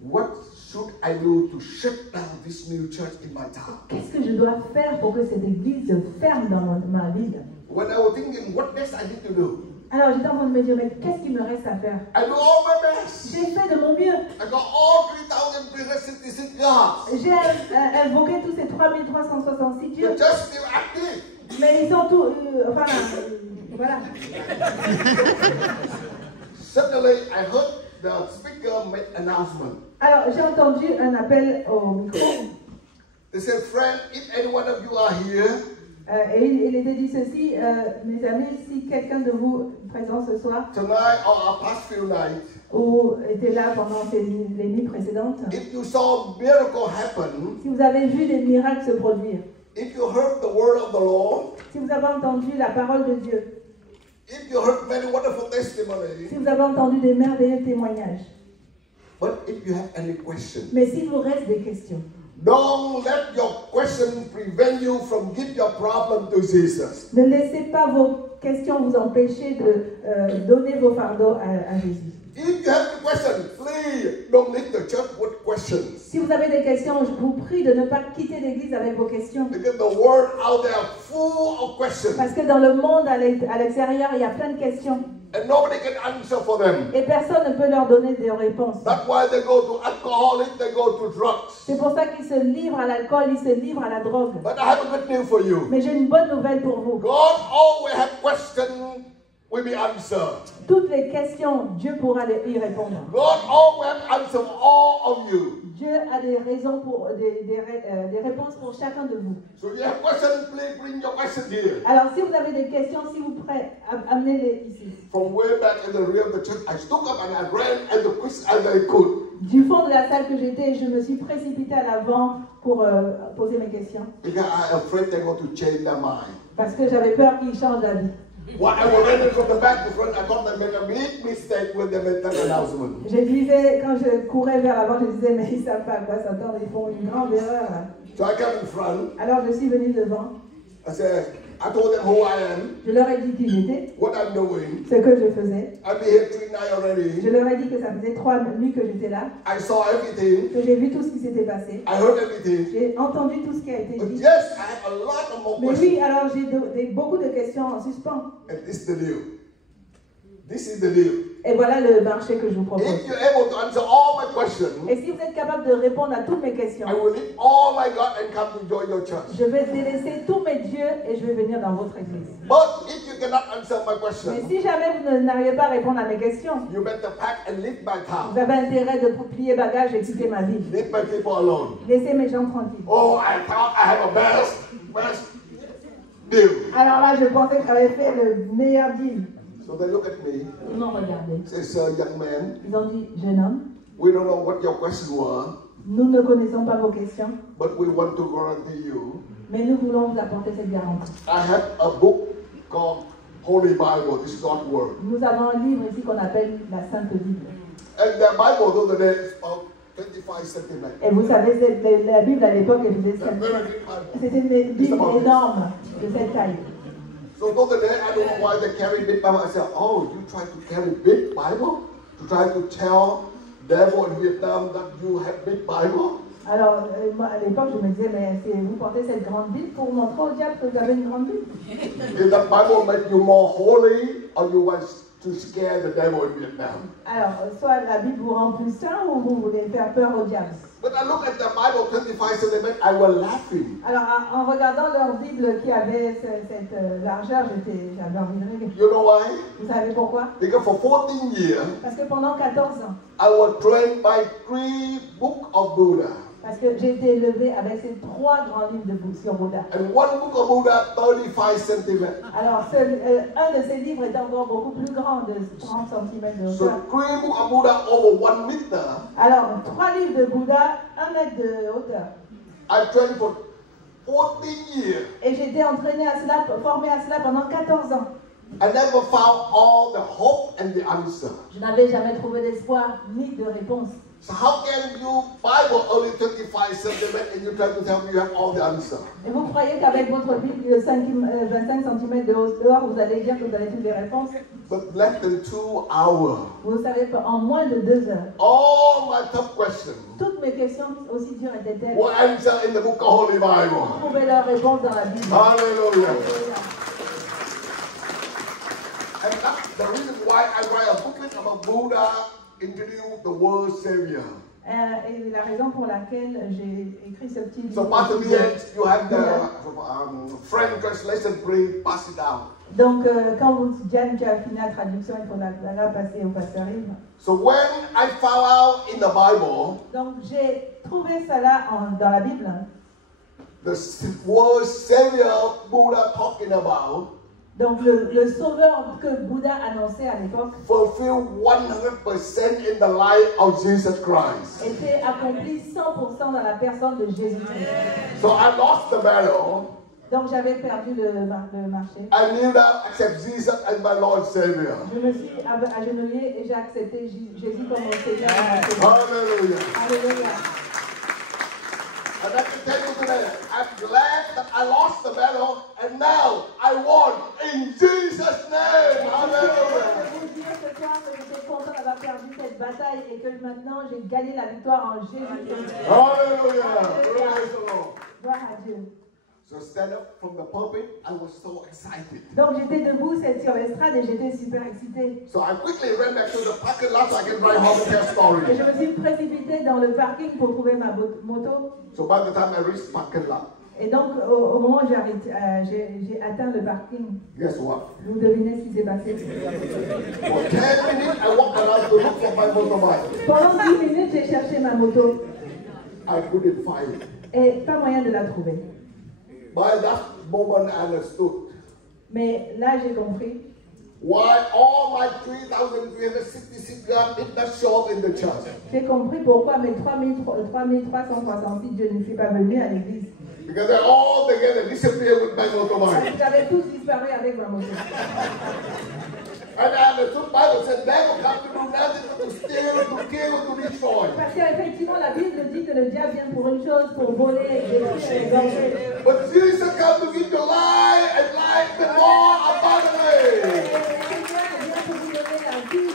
what should I do to shut down this new church in my town? Qu'est-ce que je dois faire pour que cette église ferme dans ma ville? When I was thinking, what next I need to do? Alors, j'étais en train de me dire, mais qu'est-ce qu'il me reste à faire? I do all my best. J'ai fait de mon mieux. I got all 3,366 gods. J'ai invoqué tous ces 3366 dieux. They're just still active. Mais ils sont tous... voilà. Suddenly, I heard the speaker make announcement. Alors, j'ai entendu un appel au micro. They said, friend, if any one of you are here, Et il était dit ceci, mes amis, si quelqu'un de vous présent ce soir, tonight or our past few nights, ou était là pendant les nuits précédentes, if you saw a miracle happen, si vous avez vu des miracles se produire, if you heard the word of the Lord, si vous avez entendu la parole de Dieu, if you heard many wonderful testimonies, si vous avez entendu des merveilleux témoignages, but if you have any questions, mais s'il vous reste des questions, don't let your question prevent you from giving your problem to Jesus. ne laissez pas vos questions vous empêcher de donner vos fardeaux à Jésus. If you have a question, please don't leave the church with questions. Si vous avez des questions, je vous prie de ne pas quitter l'église avec vos questions. Because the world out there full of questions. Parce que dans le monde, à l'extérieur, il y a plein de questions. And nobody can answer for them. Et personne ne peut leur donner des réponses. That's why they go to alcoholics, they go to drugs. C'est pour ça qu'ils se livrent à l'alcool, ils se livrent à la drogue. But I have a good news for you. Mais j'ai une bonne nouvelle pour vous. God always have questions will be answered. Toutes les questions, Dieu pourra y répondre. God always have answer for all of you. Dieu a des raisons pour des réponses pour chacun de vous. So if you have questions, please bring your questions here. Alors si vous avez des questions, s'il vous plaît, amenez-les ici. From way back in the rear of the church, I stood up and I ran as quick as I could. Du fond de la salle que j'étais, je me suis précipitée à l'avant pour poser mes questions. Because I'm afraid they're going to change their mind. Parce que j'avais peur qu'ils changent d'avis. While I was running from the back to front, I thought they made a big mistake when they made that announcement. Je disais, quand je courais vers l'avant, je disais, mais ils ne savent pas à quoi s'attendre, ils font une grande erreur. So I came in front. Alors je suis venue devant. I said, I told them who I am, Je leur ai dit qui j'étais, what I'm doing. ce que je faisais. I've been here 3 nights already. Je leur ai dit que ça faisait 3 nuits que j'étais là, I saw everything. que j'ai vu tout ce qui s'était passé. I heard everything. J'ai entendu tout ce qui a été But dit. yes, I have a lot of more Mais questions. oui, alors j'ai beaucoup de questions en suspens. And this is the deal. This is the deal. Et voilà le marché que je vous propose. If you're able to answer all my questions, Et si vous êtes capable de répondre à toutes mes questions, I will leave all my God and come to join your church. je vais délaisser tous mes dieux et je vais venir dans votre église. But if you cannot answer my Mais question, si jamais vous n'arrivez pas à répondre à mes questions, you better pack and leave my town. vous avez intérêt de plier bagage et quitter ma ville. Leave my people alone. Laissez mes gens tranquilles. Oh, I thought I had a best deal. Alors là, je pensais que j'avais fait le meilleur deal. So they look at me, Ils m'ont regardé. say, sir, young man, Ils ont dit, jeune homme, we don't know what your questions were, nous ne connaissons pas vos questions, but we want to guarantee you. mais nous voulons vous apporter cette garantie. I have a book called Holy Bible. This is God's Word. Nous avons un livre ici qu'on appelle la Sainte Bible. And the Bible, though the day is about 25 centimeters. Et vous savez, la Bible à l'époque, elle faisait It's a very big Bible. c'était une Bible énorme de cette taille. So though the day, I don't know why they carry big Bible. I said, oh, you try to carry big Bible? To try to tell devil in Vietnam that you have big Bible? Alors, moi, à l'époque, je me disais, mais vous portez cette grande Bible pour montrer au diable que vous avez une grande Bible. Did that Bible make you more holy, or you want to scare the devil in Vietnam? Alors, soit la Bible vous rend plus saint ou vous voulez faire peur au diable. But I look at the Bible 25 centimeters, I was laughing. Alors, en regardant leur Bible qui avait cette largeur, j'avais envie de rire. You know why? Vous savez pourquoi? Because for 14 years, Parce que pendant 14 ans, I was trained by 3 books of Buddha. parce que j'ai été élevée avec ces 3 grands livres sur Bouddha. And one book of Buddha, 35 centimeters. Alors, un de ces livres est encore beaucoup plus grand, de 30 cm de So hauteur. 3 books of Buddha over 1 meter. Alors, 3 livres de Bouddha, 1 mètre de hauteur. I trained for 14 years. Et j'ai été entraînée à cela, formée à cela pendant 14 ans. I never found all the hope and the answer. Je n'avais jamais trouvé d'espoir ni de réponse. So how can you Bible only 25 centimeters and you try to tell me you have all the answer? Et vous croyez qu'avec votre Bible de 25 cm de hauteur, vous allez dire que vous avez toutes les réponses? But less than 2 hours. Vous savez qu'en moins de 2 heures, All my tough questions toutes mes questions aussi dures étaient-elles. were answered in the book of Holy Bible. Trouver leur réponse dans la Bible. Hallelujah. And that's the reason why I write a booklet about Buddha introduce the world Savior. Et la raison pour laquelle j'ai écrit ce petit livre. So Pastor Jens, you have the French translation, please pass it down. Donc, quand vous, Jan, tu as fini la traduction, il faut la passer au pasteur Yves. So when I found out in the Bible, Donc, j'ai trouvé ça là dans la Bible. the word Savior Buddha talking about Donc, le sauveur que Bouddha annonçait à l'époque fulfill 100% in the life of Jesus Christ. était accompli 100% dans la personne de Jésus-Christ. So I lost the battle. Donc, j'avais perdu le marché. I knew that I accept Jesus as my Lord Savior. Je me suis agenouillée et j'ai accepté Jésus comme mon Seigneur. Et mon Sauveur. Hallelujah. Alléluia. And I can tell you today, I'm glad that I lost the battle and now I won in Jesus' name. Hallelujah. Je peux vous dire ce soir que j'étais content d'avoir perdu cette bataille et que maintenant j'ai gagné la victoire en Jésus-Christ. Hallelujah. Praise the Lord. Gloire à Dieu. So stand up from the pulpit, I was so excited. Donc j'étais debout sur l'estrade et j'étais super excitée. So I quickly ran back to the parking lot so I can drive home and tell Et story. je me suis précipitée dans le parking pour trouver ma moto. So by the time I reached parking lot, Et donc au moment où j'ai atteint le parking, guess what? vous devinez ce qui s'est passé. For 10 minutes, I walked around to look for my motorbike. Pendant 10 minutes, j'ai cherché ma moto I couldn't find it. et pas moyen de la trouver. By that moment, I understood Mais là, j'ai compris why all my 3,366 guns did not show up in the church. J'ai compris pourquoi mes 3366, je ne suis pas venu à l'église. Because they all together disappeared with my motorbike. Vous avez tous disparu avec ma moto. And I understood Bible said devil come to do nothing but to steal, to kill, to destroy. Parce qu'effectivement, la Bible dit que le diable vient pour une chose, pour voler, détruire et égorger. But Jesus come to give you life and life the more abundantly. Et le Seigneur vient pour vous donner la vie.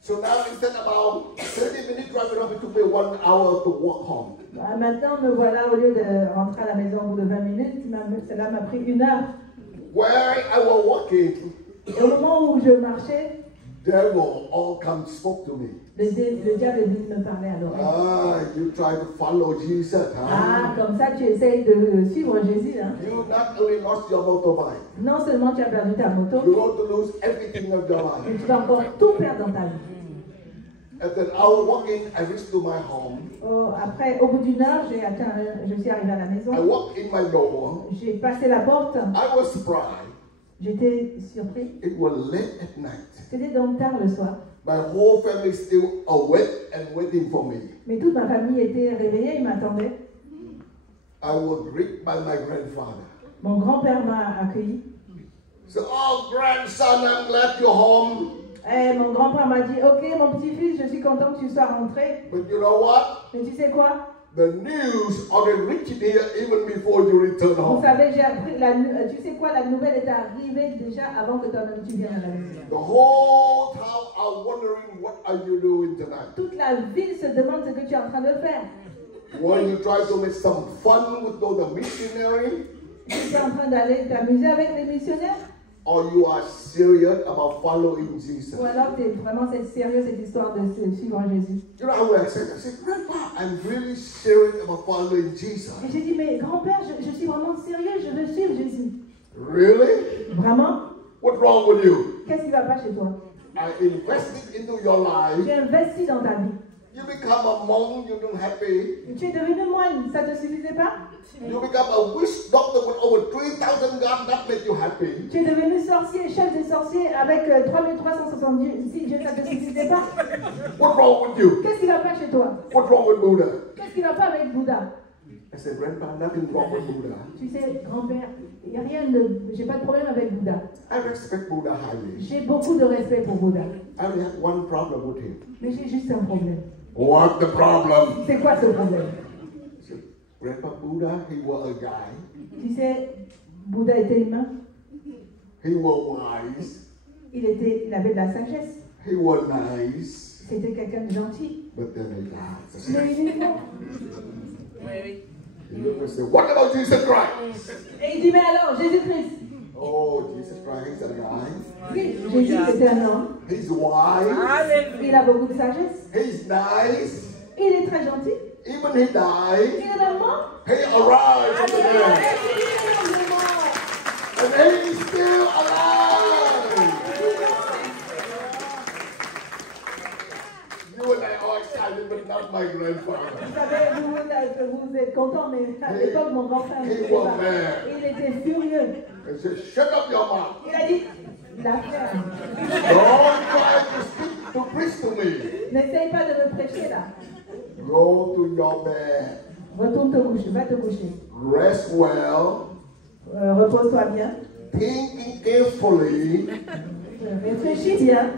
So now instead of about 30 minutes driving up, it took me 1 hour to walk home. Maintenant, me voilà, au lieu de rentrer à la maison au bout de 20 minutes, cela m'a pris 1 heure. Where I was walking, Et au moment où je marchais, devil all come spoke to me. le diable est venu me parler à l'oreille. Ah, you try to follow Jesus, huh? Ah, comme ça tu essayes de suivre Jésus. Hein? You not only lost your motorbike, Non seulement tu as perdu ta moto, you're going to lose everything of your mais life. tu vas encore tout perdre dans ta vie. After an hour walking, I reached to my home. Après, au bout d'1 heure, je suis arrivée à la maison. I walked in my door. J'ai passé la porte. I was surprised. J'étais surpris. It was late at night. C'était donc tard le soir. My whole family still awake and waiting for me. Mais toute ma famille était réveillée, ils m'attendaient. I was greeted by my grandfather. Mon grand-père m'a accueilli. So, oh, grandson, I'm glad you're home. Et mon grand-père m'a dit, ok, mon petit-fils, je suis content que tu sois rentré. But you know what? Mais tu sais quoi? The news already reached here even before you return Vous home. savez, j'ai appris, tu sais quoi, la nouvelle est arrivée déjà avant que toi-même tu viennes à la maison. The whole town are wondering what are you doing tonight. Toute la ville se demande ce que tu es en train de faire. When you try to make some fun with all the missionaries, Tu es en train d'aller t'amuser avec les missionnaires? or you are serious about following Jesus. Ou alors tu es vraiment sérieux cette histoire de suivre Jésus? You know, I said, Grandpa, I'm really serious about following Jesus. Et j'ai dit, mais grand-père, je suis vraiment sérieux, je veux suivre Jésus. Really? Vraiment? What's wrong with you? Qu'est-ce qui ne va pas chez toi? I invested into your life. J'ai investi dans ta vie. You become a monk, you're not happy. Tu es devenu moine, ça ne te suffisait pas? You become a witch doctor with over 3,000 guns, that make you happy. Tu es devenu sorcier, chef des sorciers avec 3366 dieux, ça ne te suffisait pas? What's wrong with you? Qu'est-ce qui ne va pas chez toi? What's wrong with Buddha? Qu'est-ce qu'est-ce qui ne va pas avec Bouddha? I said, Grandpa, nothing wrong with Buddha. Tu sais, grand-père, il n'y a rien de... J'ai pas de problème avec Bouddha. I respect Buddha highly. J'ai beaucoup de respect pour Bouddha. I only have one problem with him. Mais j'ai juste un problème. What's the problem? C'est quoi ce problème? I said, Grandpa Buddha, he was a guy. Tu sais, Bouddha était humain. He was wise. Il avait de la sagesse. He was nice. C'était quelqu'un de gentil. But then he died. Mais il est mort. He looked and said, what about Jesus Christ? Et il dit, mais alors, Jésus-Christ? Oh, Jesus Christ, he's a guy. Oui, Jésus, c'était un homme. He's wise. Il a beaucoup de sagesse. He's nice. Il est très gentil. Even he died. Il est même mort. He arrived from the dead. Il est mort. And he's still alive. You and I are excited, but not my grandfather. Vous savez, vous êtes content, mais à l'époque, mon grand-frère n'était pas. Il était furieux. He said, shut up your mouth. Il a dit, la frère, Don't try to speak to preach to me. n'essaye pas de me prêcher là. Go to your bed. Retourne te coucher, va te coucher. Rest well. Repose-toi bien. Thinking carefully. Réfléchis bien.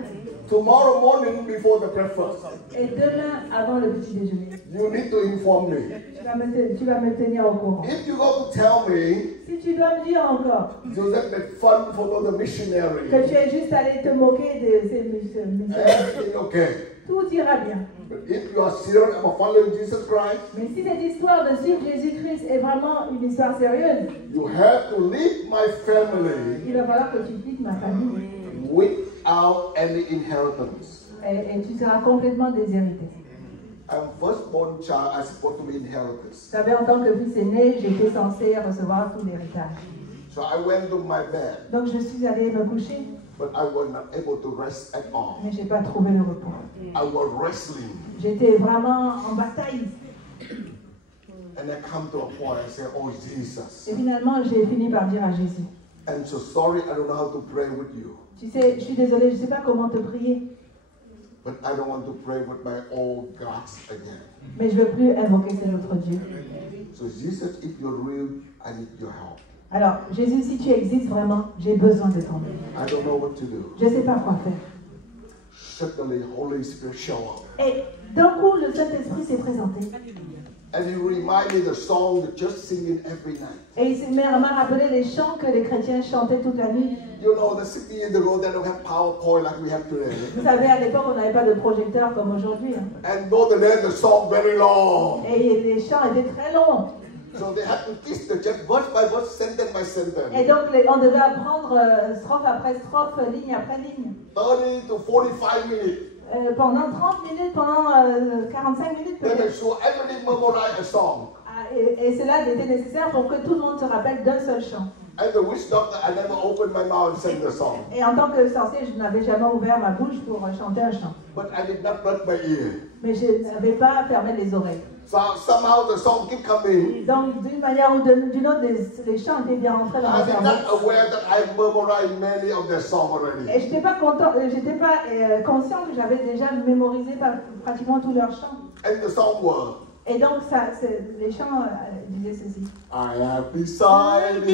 Tomorrow morning before the breakfast, Et demain, avant le petit déjeuner, you need to inform me. tu vas me tenir au courant. If you go to tell me, Si tu dois me dire encore Joseph made fun for the que missionary, tu es juste allé te moquer de ces missionnaires, everything okay. tout ira bien. But if you are serious about following Jesus Christ, Mais si cette histoire de suivre Jésus-Christ est vraiment une histoire sérieuse, you have to leave my family il va falloir que tu quittes ma famille without any inheritance. et tu seras complètement déshérité. I'm firstborn child, I'm supposed to be Vous inheritance. savez, en tant que fils aîné, j'étais censée recevoir tout l'héritage. So I went to my bed, Donc je suis allée me coucher, but I was not able to rest at all. mais je n'ai pas trouvé le repos. I was wrestling. J'étais vraiment en bataille. And I come to a point, I say, oh Jesus. Et finalement, j'ai fini par dire à Jésus, I'm so sorry, I don't know how to pray with you. tu sais, je suis désolée, je ne sais pas comment te prier, But I don't want to pray with my old gods again. mais je ne veux plus invoquer ces autres dieux. So Jesus, if you're real, I need your help. Alors, Jésus, si tu existes vraiment, j'ai besoin de ton aide. I don't know what to do. Je ne sais pas quoi faire. Suddenly, Holy Spirit show up. Et d'un coup, le Saint-Esprit s'est présenté. And he reminded me the song that just singing every night. Et il m'a rappelé les chants que les chrétiens chantaient toute la nuit. You know, the 60 years ago, they don't have PowerPoint like we have today. Vous savez, à l'époque, on n'avait pas de projecteur comme aujourd'hui. Hein. And though they had the song very long. Et les chants étaient très longs. So they had to teach the church verse by verse, sentence by sentence. Et donc, on devait apprendre strophe après strophe, ligne après ligne. 30 to 45 minutes. Pendant 30 minutes, pendant 45 minutes They peut-être. make sure everybody memorize a song. Et cela était nécessaire pour que tout le monde se rappelle d'un seul chant. As a witch doctor, I never opened my mouth and sang the song. Et en tant que sorcier, je n'avais jamais ouvert ma bouche pour chanter un chant. But I did not plug my ear. Mais je n'avais pas fermé les oreilles. So somehow the song keep coming. Donc, d'une manière ou d'une autre, les chants étaient bien rentrés dans I mon was cerveau. not aware that I memorized many of their songs already. Et je n'étais pas, conscient que j'avais déjà mémorisé pratiquement tous leurs chants. And the song was, Et donc, les chants disaient ceci. I have decided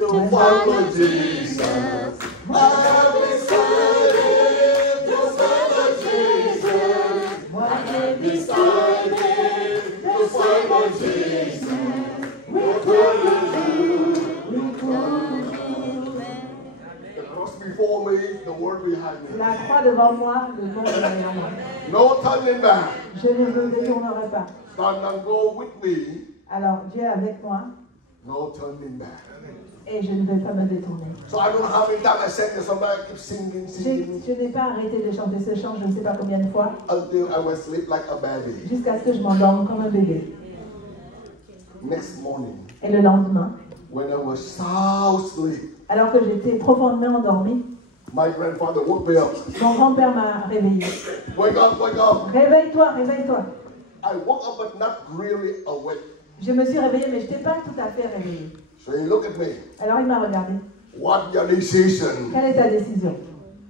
to follow Jesus. I have decided to follow Jesus. I have decided to follow Jesus. What will you do? The cross before me, the word behind me. La croix devant moi, le monde derrière moi. No turning back. Je ne me détournerai pas. God now go with me. Alors, Dieu est avec moi No turning back. et je ne vais pas me détourner. So I don't know how many times I sang the song, but I keep singing. Je n'ai pas arrêté de chanter ce chant, je ne sais pas combien de fois, Until I was asleep like a baby. jusqu'à ce que je m'endorme comme un bébé. Next morning, Et le lendemain, when I was sound asleep, alors que j'étais profondément endormie, my grandfather woke me up. mon grand-père m'a réveillée. Wake up, wake up. Réveille-toi, réveille-toi. I woke up but not really awake. Je me suis réveillée, mais je n'étais pas tout à fait réveillée. So he looked at me. Alors il m'a regardée. What your decision? Quelle est ta décision?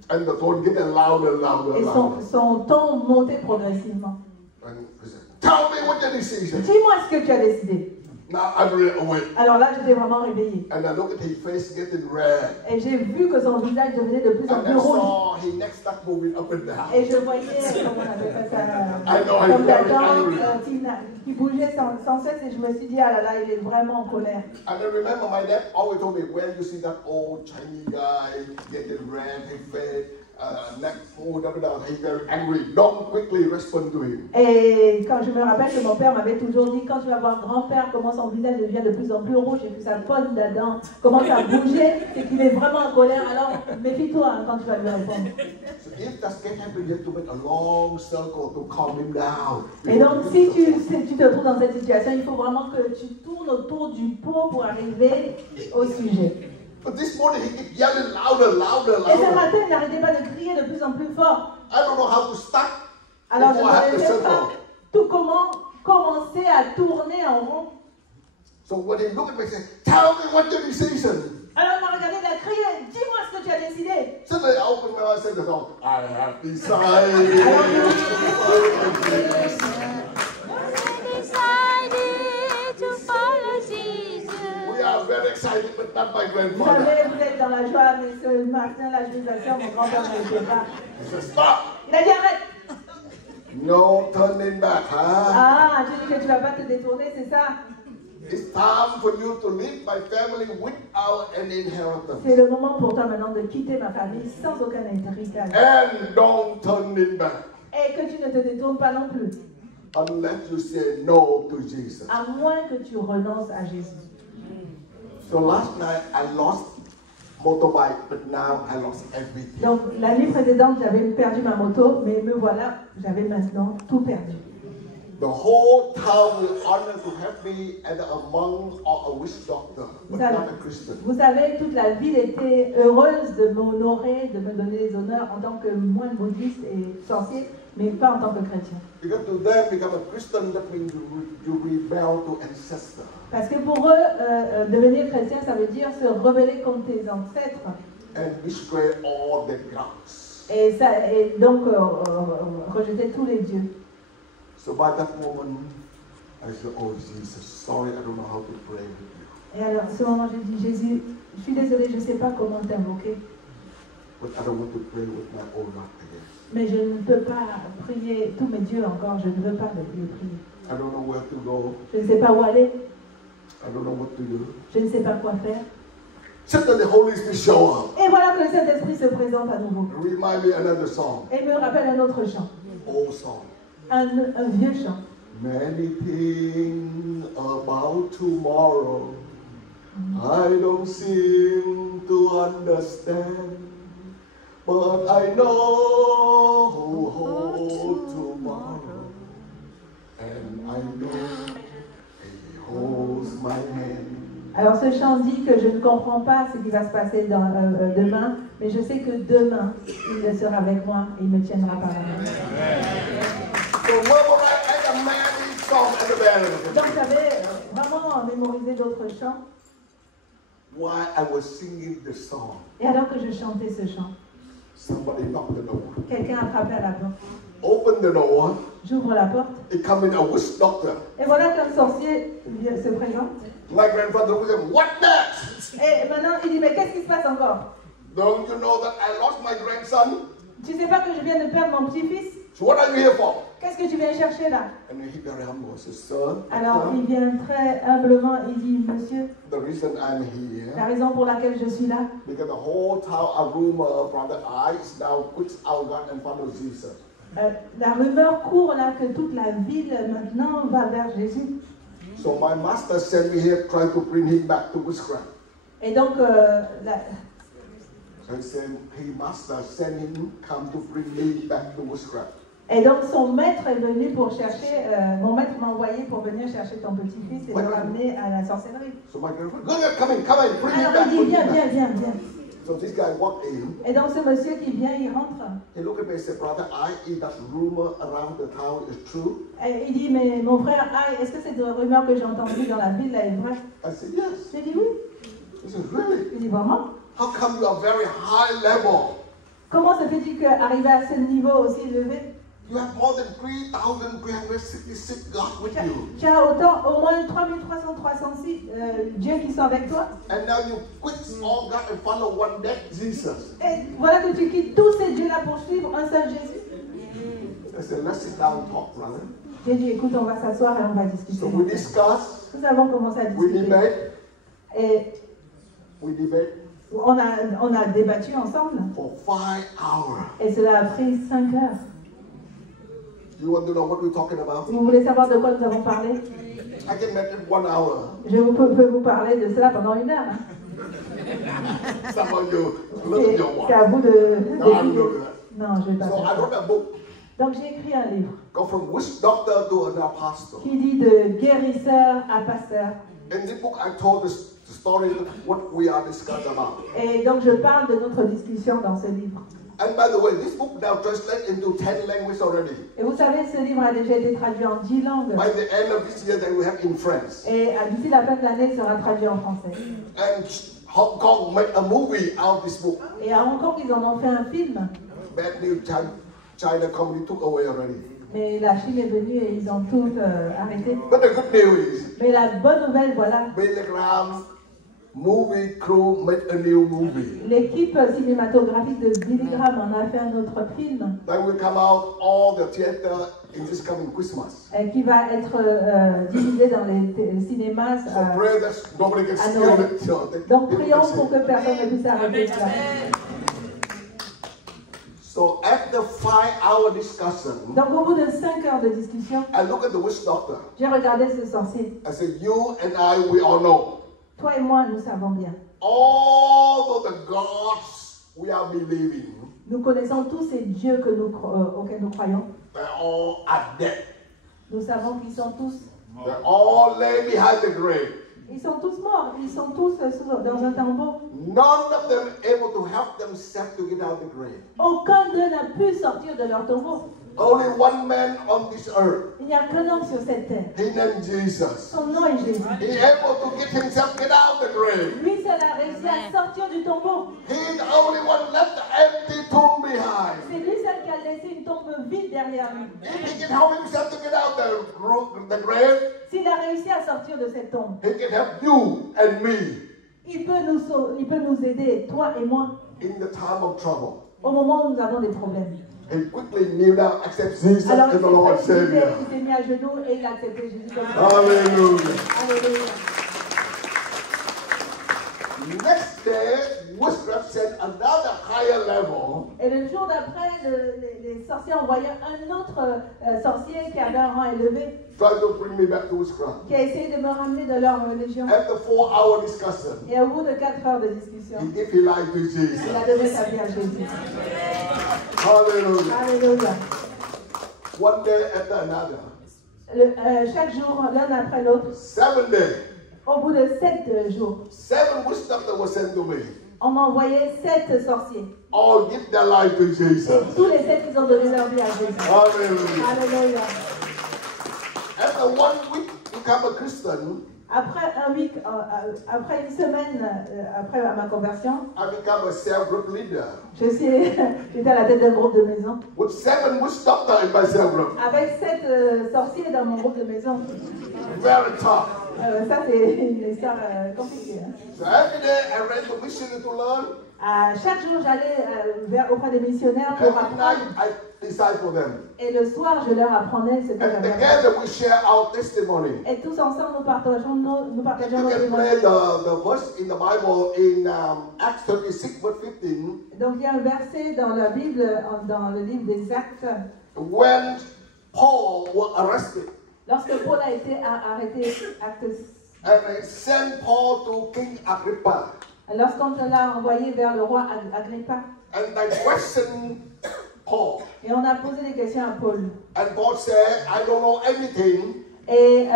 And the tone getting louder and louder Et and louder. son ton montait progressivement. And he said, Tell me what your decision. Dis-moi ce que tu as décidé. Now I'm really awake. Alors là, j'étais vraiment réveillée. And I look at his face getting red. Et j'ai vu que son visage devenait de plus en And plus I rouge. saw his neck start moving up and down. Et je voyais, comment on appelle ça, I know, I'm comme la very angry. dent qui bougeait sans cesse. Et je me suis dit, ah là là, il est vraiment en colère. And I remember my dad always told me, when you see that old Chinese guy getting red, his face, neck moved up and down, he's very angry. Don't quickly respond to him. Et quand je me rappelle que mon père m'avait toujours dit, quand tu vas voir grand-père, comment son visage devient de plus en plus rouge et que sa pomme de dent commence à bouger, c'est qu'il est vraiment en colère. Alors méfie-toi hein, quand tu vas lui répondre. So if that can happen, you have to make a long circle to calm him down. Et donc si tu te trouves dans cette situation, il faut vraiment que tu tournes autour du pot pour arriver au sujet. But this morning he kept yelling louder, louder, Et ce louder. matin, il n'arrêtait pas de crier de plus en plus fort. I don't know how to start Alors je before I have ne the savais pas circle. tout comment commencer à tourner en rond. So when he looked at me, he said, tell me what your decision. Alors il m'a regardé, il a crié, dis-moi ce que tu as décidé. Suddenly I opened my eyes and said, oh, I have decided to follow Jesus. We are very excited, but not my Vous grandfather. savez, vous êtes dans la joie, mais ce matin, là, je vous assure, mon grand-père ne l'était pas. He said, stop. Il a dit arrête. No turning back, huh? Ah, tu dis que tu ne vas pas te détourner, c'est ça? It's time for you to leave my family without any inheritance. C'est le moment pour toi maintenant de quitter ma famille sans aucun héritage. And don't turn it back Et que tu ne te détournes pas non plus, unless you say no to Jesus. à moins que tu renonces à Jésus. So last night I lost motorbike, but now I lost everything. Donc, la nuit précédente, j'avais perdu ma moto, mais me voilà, j'avais maintenant tout perdu. The whole town will honor to have me as a monk or a witch doctor, but not a Christian. Vous savez, toute la ville était heureuse de m'honorer, de me donner les honneurs en tant que moine bouddhiste et sorcier, mais pas en tant que chrétien. Because to them, become a Christian, that means you rebel to ancestors. Parce que pour eux, devenir chrétien, ça veut dire se rebeller contre tes ancêtres. And destroy all their gods. Et donc rejeter tous les dieux. So by that moment, I said, oh Jesus, sorry, I don't know how to pray with you. Et alors, à ce moment, j'ai dit, Jésus, je suis désolée, je ne sais pas comment t'invoquer. But I don't want to pray with my own heart again. Mais je ne peux pas prier tous mes dieux encore, je ne veux pas les prier. I don't know where to go. Je ne sais pas où aller, I don't know what to do. je ne sais pas quoi faire. Suddenly the Holy Spirit show up. Et voilà que le Saint-Esprit se présente à nouveau. Remind me another song. Et me rappelle un autre chant, Old song. un vieux chant. Many things about tomorrow I don't seem to understand, but I know who holds tomorrow, and I know He holds my hand. Alors ce chant dit que je ne comprends pas ce qui va se passer demain, mais je sais que demain, il sera avec moi et il me tiendra par la main. So memorize and a man song and a band. Donc j'avais vraiment mémorisé d'autres chants. While I was singing the song, Et alors que je chantais ce chant, somebody knocked the door. quelqu'un a frappé à la porte. Open the door. J'ouvre la porte. It come in a witch doctor. Et voilà qu'un sorcier se présente. My grandfather was saying, "What next? Et maintenant il dit, mais qu'est-ce qui se passe encore? Don't you know that I lost my grandson? Tu sais pas que je viens de perdre mon petit-fils? So what are you here for?" Qu'est-ce que tu viens chercher là? And he very humble. Says, "Son, Alors il vient très humblement, il dit, monsieur, the reason I'm la here raison pour laquelle je suis là, because the whole town, a rumor, brother I is now quits our God and follows Jesus. la rumeur court là que toute la ville maintenant va vers Jésus. So my master sent me here, trying to bring him back to witchcraft. Et donc So he said, "Hey, master, send him come to bring me back to witchcraft." son maître est venu pour chercher, mon maître m'a envoyé pour venir chercher ton petit-fils et le ramener à la sorcellerie. So my grandfather, "Go, come in, bring him Alors back." il dit, bring viens, him back." viens, viens, viens. So this guy walked in. Et donc ce monsieur qui vient, il rentre. He looked at me and said, "Brother, that rumor around the town is true?" Et il dit, mais mon frère, est-ce que cette rumeur que j'ai entendue dans la ville là est vraie? I said, "Yes." J'ai dit oui. He said, "Really? Il dit vraiment? How come you are very high level?" Comment se fait-il qu'arriver à ce niveau aussi élevé? You have more than 3,366 God with you. Tu as autant, au moins 3306 dieux qui sont avec toi. And now you quit all God and follow one dead Jesus. Et voilà que tu quittes tous ces dieux-là pour suivre un seul Jésus. I said, let's sit down and talk, brother. J'ai dit, écoute, on va s'asseoir et on va discuter. So we discuss, Nous avons commencé à we discuter. debate, Et we debate on a débattu ensemble. for 5 hours. Et cela a pris 5 heures. You want to know what we're talking about? Vous voulez savoir de quoi nous avons parlé? I can make it 1 hour. Je peux vous parler de cela pendant 1 heure. Hein. Some of you, look at your C'est à watch. vous de No, I'm décider. not that. Non, je ne vais pas So I faire wrote ça. a book, Donc j'ai écrit un livre go from witch doctor to an apostle. qui dit de guérisseur à pasteur. In this book, I told the story of what we are discussing about. Et donc je parle de notre discussion dans ce livre. And by the way, this book now translated into 10 languages already. Et vous savez, ce livre a déjà été traduit en 10 langues. By the end of this year, they will have in France. Et d'ici la fin de l'année, il sera traduit en français. And Hong Kong made a movie out of this book. Et à Hong Kong, ils en ont fait un film. Bad News China company took away already. Mais la Chine est venue et ils ont tout arrêté. But the good news is, Mais la bonne nouvelle, voilà. Billy Graham movie crew made a new movie. L'équipe cinématographique de Billy Graham en a fait un autre film That will come out all the theater in this coming Christmas. qui va être diffusé dans les cinémas. So pray that nobody gets à steal Noël. it. So that Donc people prions can see pour it. que personne ne puisse arrêter cela. So after 5-hour discussion, Donc au bout de 5 heures de discussion, I look at the witch doctor. j'ai regardé ce sorcier. I said, you and I, we all know. Toi et moi, nous savons bien. All of the gods we are believing, Nous connaissons tous ces dieux que auxquels nous croyons. they all are dead. Nous savons qu'ils sont tous, They all lay behind the grave. ils sont tous morts. Ils sont tous dans un tombeau. None of them able to help themselves to get out of the grave. Aucun d'eux n'a pu sortir de leur tombeau. Only one man on this earth, Il n'y a qu'un homme sur cette terre. he named Jesus. Son nom est Jésus. He able to get himself get out of the grave. Lui seul a réussi à sortir du tombeau. He's the only one left the empty tomb behind. C'est lui seul qui a laissé une tombe vide derrière lui. If he can help himself to get out the grave, S'il a réussi à sortir de cette tombe, he can help you and me il peut nous aider, toi et moi, in the time of trouble. au moment où nous avons des problèmes. He quickly kneeled down, accept Jesus Alors as the Lord and Savior. il s'est mis à genoux et il a accepté Jésus comme Sauveur. Hallelujah. Alléluia. Next day, witchcraft sent another higher level. Et le jour d'après, les sorciers envoyaient un autre sorcier qui avait un rang élevé, Tried to bring me back to witchcraft. qui a essayé de me ramener de leur religion. After 4-hour discussion, Et au bout de 4 heures de discussion, he gave his life to Jesus. il a donné sa vie à Jésus. Hallelujah. Alléluia. One day after another. Chaque jour, l'un après l'autre, 7 days. au bout de 7 jours, 7 witch doctors were sent to me. on m'a envoyé 7 sorciers. All give their life to Jesus. Et tous les 7, ils ont donné leur vie à Jésus. Hallelujah. Alléluia. After 1 week, become a Christian. Après après une semaine, après ma conversion, I become a cell group leader. j'étais à la tête d'un groupe de maison. With 7 witch doctors in my cell group. Avec 7 sorciers dans mon groupe de maison. Very tough. Ça, c'est une histoire compliquée. Hein. So every day I ran to mission to learn. Chaque jour, j'allais auprès des missionnaires pour Every night apprendre. I disciple them. Et le soir, je leur apprenais ce que And j'avais appris. together we share our testimony. Et tous ensemble, nous partageons nos You can play témoignages. the verse in the Bible in Acts 36, verse 15. Donc, il y a un verset dans la Bible, dans le livre des Actes, When Paul was arrested, lorsque Paul a été arrêté, Actes, and they sent Paul to King Agrippa, lorsqu'on l'a envoyé vers le roi Agrippa, and they questioned Paul. et on a posé des questions à Paul. And Paul said, I don't know anything. Et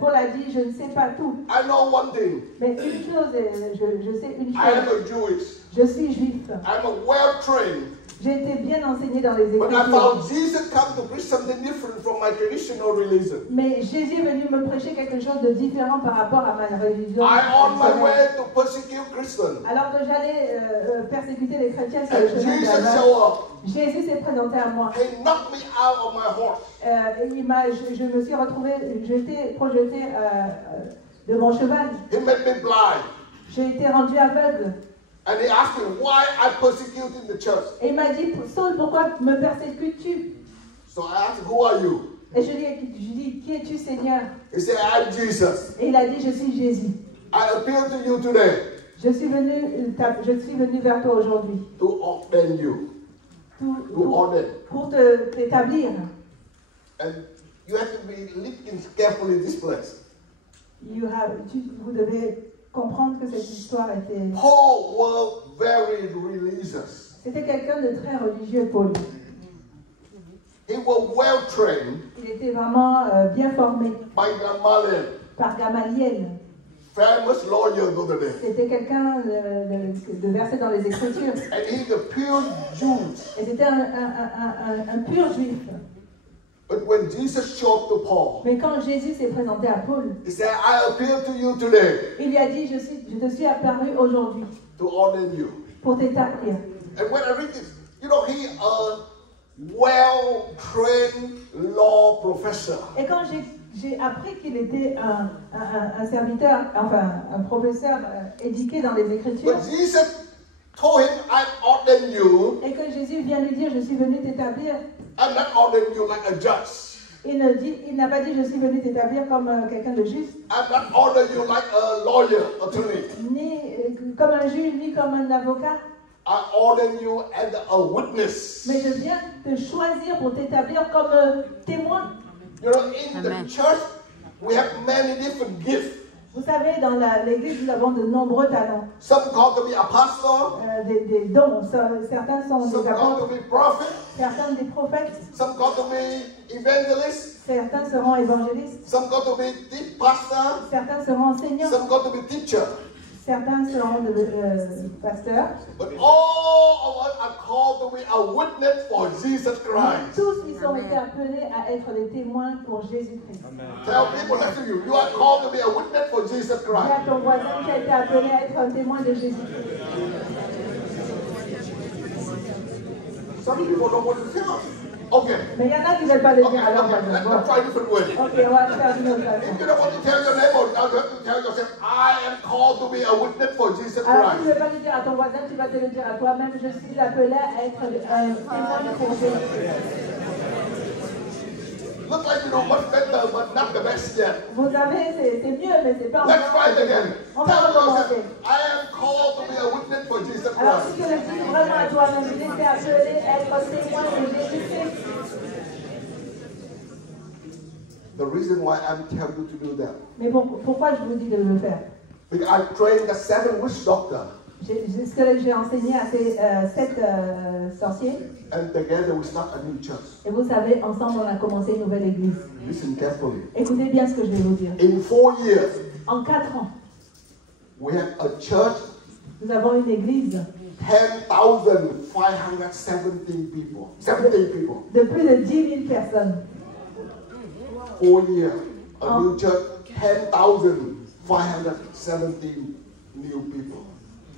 Paul a dit, je ne sais pas tout, I know one thing. mais une chose, je sais une I am chose, a Jewish. je suis juif, I'm a well-trained. J'ai été bien enseignée dans les But I Écritures. found Jesus come to preach something different from my traditional religion. Mais Jésus est venu me prêcher quelque chose de différent par rapport à ma religion. I on my way to persecute Christians. Alors que j'allais persécuter les chrétiens sur le And chemin de la Jesus mort, showed up. Jésus s'est présenté à moi. He knocked me out of my horse. Je me suis retrouvée, j'étais projetée de mon cheval. He made me blind. J'ai été rendue aveugle. And he asked me why I persecuted the church. Et il m'a dit, Saul, pourquoi me persécutes-tu? So I asked, who are you? Et je lui ai dit, qui es-tu, Seigneur? He said, I'm Jesus. Et il a dit, je suis Jésus. I appeal to you today Je suis venu vers toi aujourd'hui to ordain you. To ordain. pour t'établir. And you have to be looking carefully this place. Vous devez comprendre que cette histoire était... Paul was very religious. C'était quelqu'un de très religieux, Paul. He was well trained Il était vraiment bien formé by Gamaliel, par Gamaliel. famous lawyer of the day. C'était quelqu'un de versé dans les Écritures. And he's a pure Jew. Et c'était un pur juif. But when Jesus showed up to Paul, Mais quand Jésus s'est présenté à Paul, he said, I appeal to you today il lui a dit, je te suis apparu aujourd'hui to ordain you. pour t'établir. And when I read this, you know, he a well-trained law professor. Et quand j'ai appris qu'il était un serviteur, enfin un professeur éduqué dans les Écritures, But Jesus told him, I ordain you. et que Jésus vient lui dire, je suis venu t'établir, I'm not ordaining you like a judge. il n'a pas dit, je suis venu t'établir comme quelqu'un de juste, I'm not ordaining you like a lawyer, attorney. ni comme un juge, ni comme un avocat, I ordain you as a witness. mais je viens te choisir pour t'établir comme témoin. You know, in the church, we have many different gifts. Vous savez, dans l'Église, nous avons de nombreux talents, Some called to be apostle, des dons. Certains sont some des called to apôtres, be prophet, certains des prophètes, some called to be evangelist, certains seront évangélistes, some called to be deep pastor, certains seront enseignants, some called to be teacher. certains seront pasteurs. But all of us are called to be a witness for Jesus Christ. Tous ils ont été appelés à être des témoins pour Jésus-Christ. Tell people next to you, you are called to be a witness for Jesus Dis Christ. à ton voisin qui a été appelé à être un témoin de Jésus-Christ. Some people don't want to tell. Okay. Mais il y en a qui ne veulent pas le Okay, dire à leur okay. voisin. Let's Bon. try a different way. Ok, on va le faire d'une autre façon. If you don't want to tell your neighbor, now you have to tell yourself, I am called to be a witness for Jesus Alors, si tu ne Christ. veux pas le dire à ton voisin, tu vas te le dire à toi-même. Je suis appelé à être un témoin pour Jésus-Christ. Looks like you know much better, but not the best yet. Vous savez, c'est mieux, mais c'est pas Let's try it again. On Tell va yourself, recommencer. I am called to be a witness for Jesus Alors, si Christ. tu le dis vraiment à toi-même, je t'ai appelé à être témoin de Jésus-Christ. The reason why I'm telling you to do that, Mais pourquoi je vous dis de le faire? because I trained the 7 witch doctor, Ce que j'ai enseigné à ces 7 sorciers. and together we start a new church. Et vous savez, ensemble, on a commencé une nouvelle église. Listen carefully. Écoutez bien ce que je vais vous dire. In 4 years, En 4 ans, we have a church, nous avons une église 10,517 people. 17 people. de plus de 10 000 personnes. 4 years, a new church, 10,517 new people.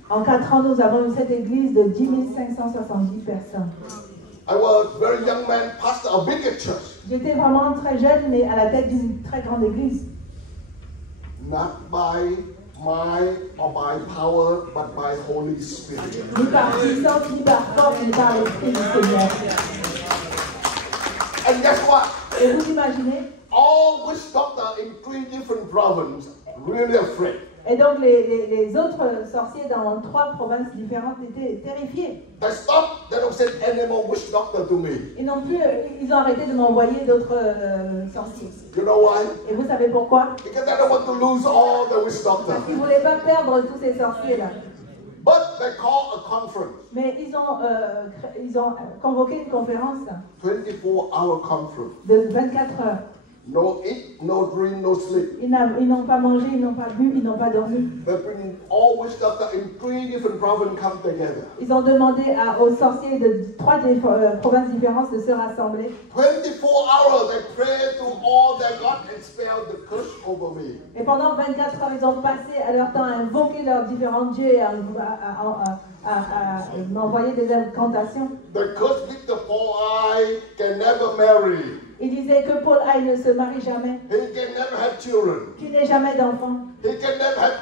En 4 ans, nous avons eu cette église de 10 570 personnes. I was a very young man, pastor a bigger church. J'étais vraiment très jeune, mais à la tête d'une très grande église. Not by might or by power, but by Holy Spirit. Ni par puissance, ni par force, ni par l'esprit du Seigneur. And guess what? Et vous imaginez? All witch doctors in 3 different provinces really afraid. Et donc les autres sorciers dans 3 provinces différentes étaient terrifiés. They stopped, they don't send any more witch doctor to me. Ils ont arrêté de m'envoyer d'autres sorciers. You know why? Et vous savez pourquoi? Because they don't want to lose all the witch doctors. Parce qu'ils ne voulaient pas perdre tous ces sorciers-là. But they call a conference, Mais ils ont convoqué une conférence 24-hour conference. de 24 heures. no eat, no drink, no sleep. Ils n'ont pas mangé, ils n'ont pas bu, ils n'ont pas dormi. They've been all witch doctors in 3 different provinces come together. Ils ont demandé aux sorciers de 3 provinces différentes de se rassembler. 24 hours they prayed to all their God and spelled the curse over me. Et pendant 24 heures, ils ont passé à leur temps à invoquer leurs différents dieux et à m'envoyer des incantations. The curse with the Paul I can never marry. Ils disaient que Paul Haï ne se marie jamais, He can never have children. qu'il n'ait jamais d'enfants, He can never have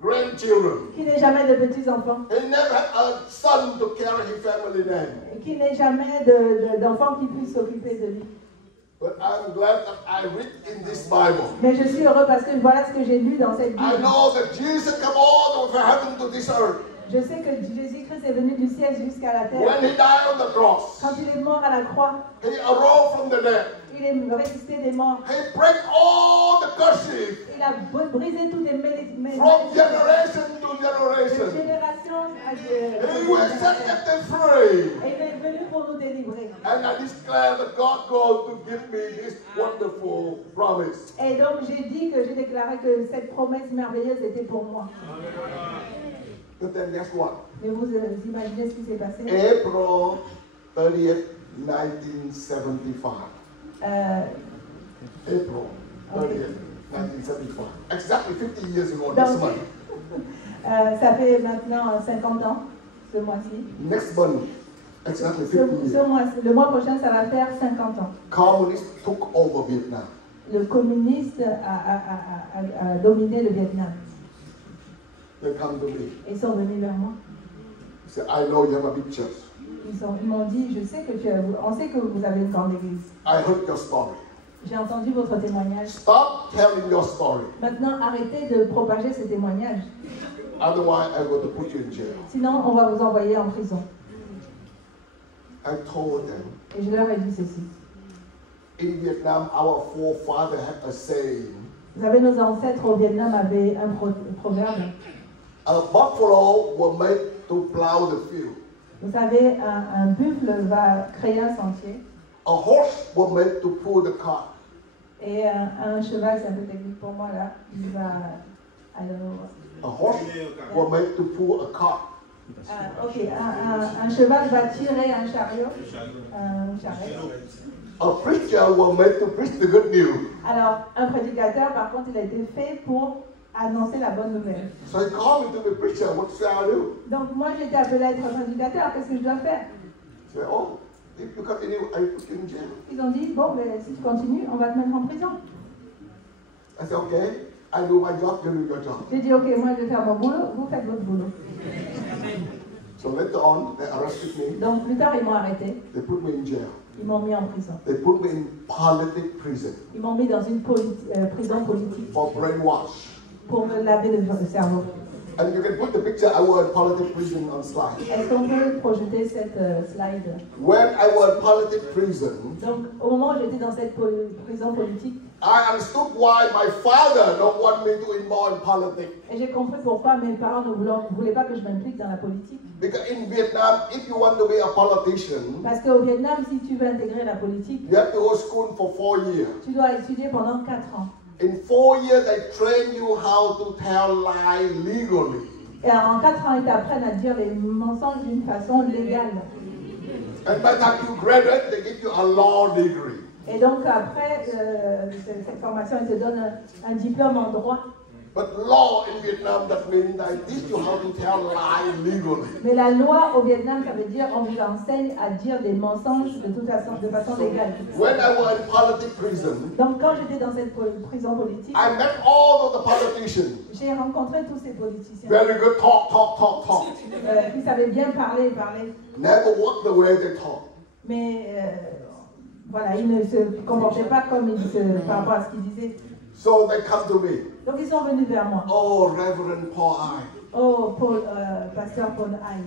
grandchildren. qu'il n'ait jamais de petits-enfants, He never had a son to carry his family name. et qu'il n'ait jamais d'enfants qui puissent s'occuper de lui. But I'm glad that I read in this Bible. Mais je suis heureux parce que voilà ce que j'ai lu dans cette I Bible. know that Jesus come all the way from heaven to this earth. Je sais que Jésus-Christ est venu du ciel jusqu'à la terre. When he died on the cross, Quand il est mort à la croix, he arose from the dead. il est ressuscité des morts. He break all the curses Il a brisé toutes les malédictions. from generation to De generation. génération à He will set them free. Et il est venu pour nous délivrer. And I declare that God going to give me this wonderful promise. Et donc j'ai déclaré que cette promesse merveilleuse était pour moi. But then guess what? Mais vous imaginez ce qui s'est passé? April 30th, 1975. April 30th, 1975. Exactly 50 years ago this Donc, month. ça fait maintenant 50 ans, ce mois-ci. Next month, exactly 50 years. Le mois prochain, ça va faire 50 ans. Communists took over Vietnam. Le communiste a dominé le Vietnam. They come to me. Ils sont venus vers moi. They said, I know you have a big church. Ils m'ont dit, on sait que vous avez une grande église. I heard your story. J'ai entendu votre témoignage. Stop telling your story. Maintenant, arrêtez de propager ces témoignages. Otherwise, I'm going to put you in jail. Sinon, on va vous envoyer en prison. I told them, Et je leur ai dit ceci. in Vietnam, our forefather had a saying, Vous savez, nos ancêtres au Vietnam avaient un proverbe. a buffalo was made to plow the field. Vous savez, un buffle va créer un sentier. A horse was made to pull the cart. Et un cheval, c'est un peu technique pour moi là, il va... I don't know. A horse was made to pull a cart. Ok, un cheval va tirer un chariot. Un chariot. A preacher was made to preach the good news. Alors, un prédicateur, par contre, il a été fait pour annoncer la bonne nouvelle. So he called me to be a preacher. What should I do? Donc, moi, j'ai été appelée à être un prédicateur. Qu'est-ce que je dois faire? He said, oh, if you continue, I put you in jail. Ils ont dit, bon, ben, si tu continues, on va te mettre en prison. I said, okay, I do my job, you do your job. J'ai dit, ok, moi, je vais faire mon boulot, vous faites votre boulot. So later on, they arrested me. Donc, plus tard, ils m'ont arrêté. They put me in jail. Ils m'ont mis en prison. They put me in politic prison Ils m'ont mis dans une prison politique for brainwash. pour me laver le cerveau. And you can put the picture I was in politic prison on slide. Est-ce qu'on peut projeter cette slide? When I was in politic prison, Donc, au moment où j'étais dans cette prison politique, I understood why my father don't want me to involve in politics. et j'ai compris pourquoi mes parents ne voulaient pas que je m'implique dans la politique. Because in Vietnam, if you want to be a politician, Parce qu'au Vietnam, si tu veux intégrer la politique, you have to go to school for 4 years. tu dois étudier pendant 4 ans. In 4 years, they train you how to tell lies legally. Et en 4 ans, ils t'apprennent à dire les mensonges d'une façon légale. And by the time you graduate, they give you a law degree. Et donc après cette formation, ils te donnent un diplôme en droit. But law in Vietnam, that means they teach you how to tell lies legally. Mais la loi au Vietnam, ça veut dire on vous enseigne à dire des mensonges de façon légale. When I was in politic prison, Donc quand j'étais dans cette prison politique, I met all of the politicians. j'ai rencontré tous ces politiciens Very good talk. qui savaient bien parler. Never walk the way they talk. Mais voilà, ils ne se comportaient pas comme par rapport à ce qu'ils disaient. So they come to me. Donc ils sont venus vers moi. Oh, Reverend Paul I. Oh, Pasteur Paul Haï.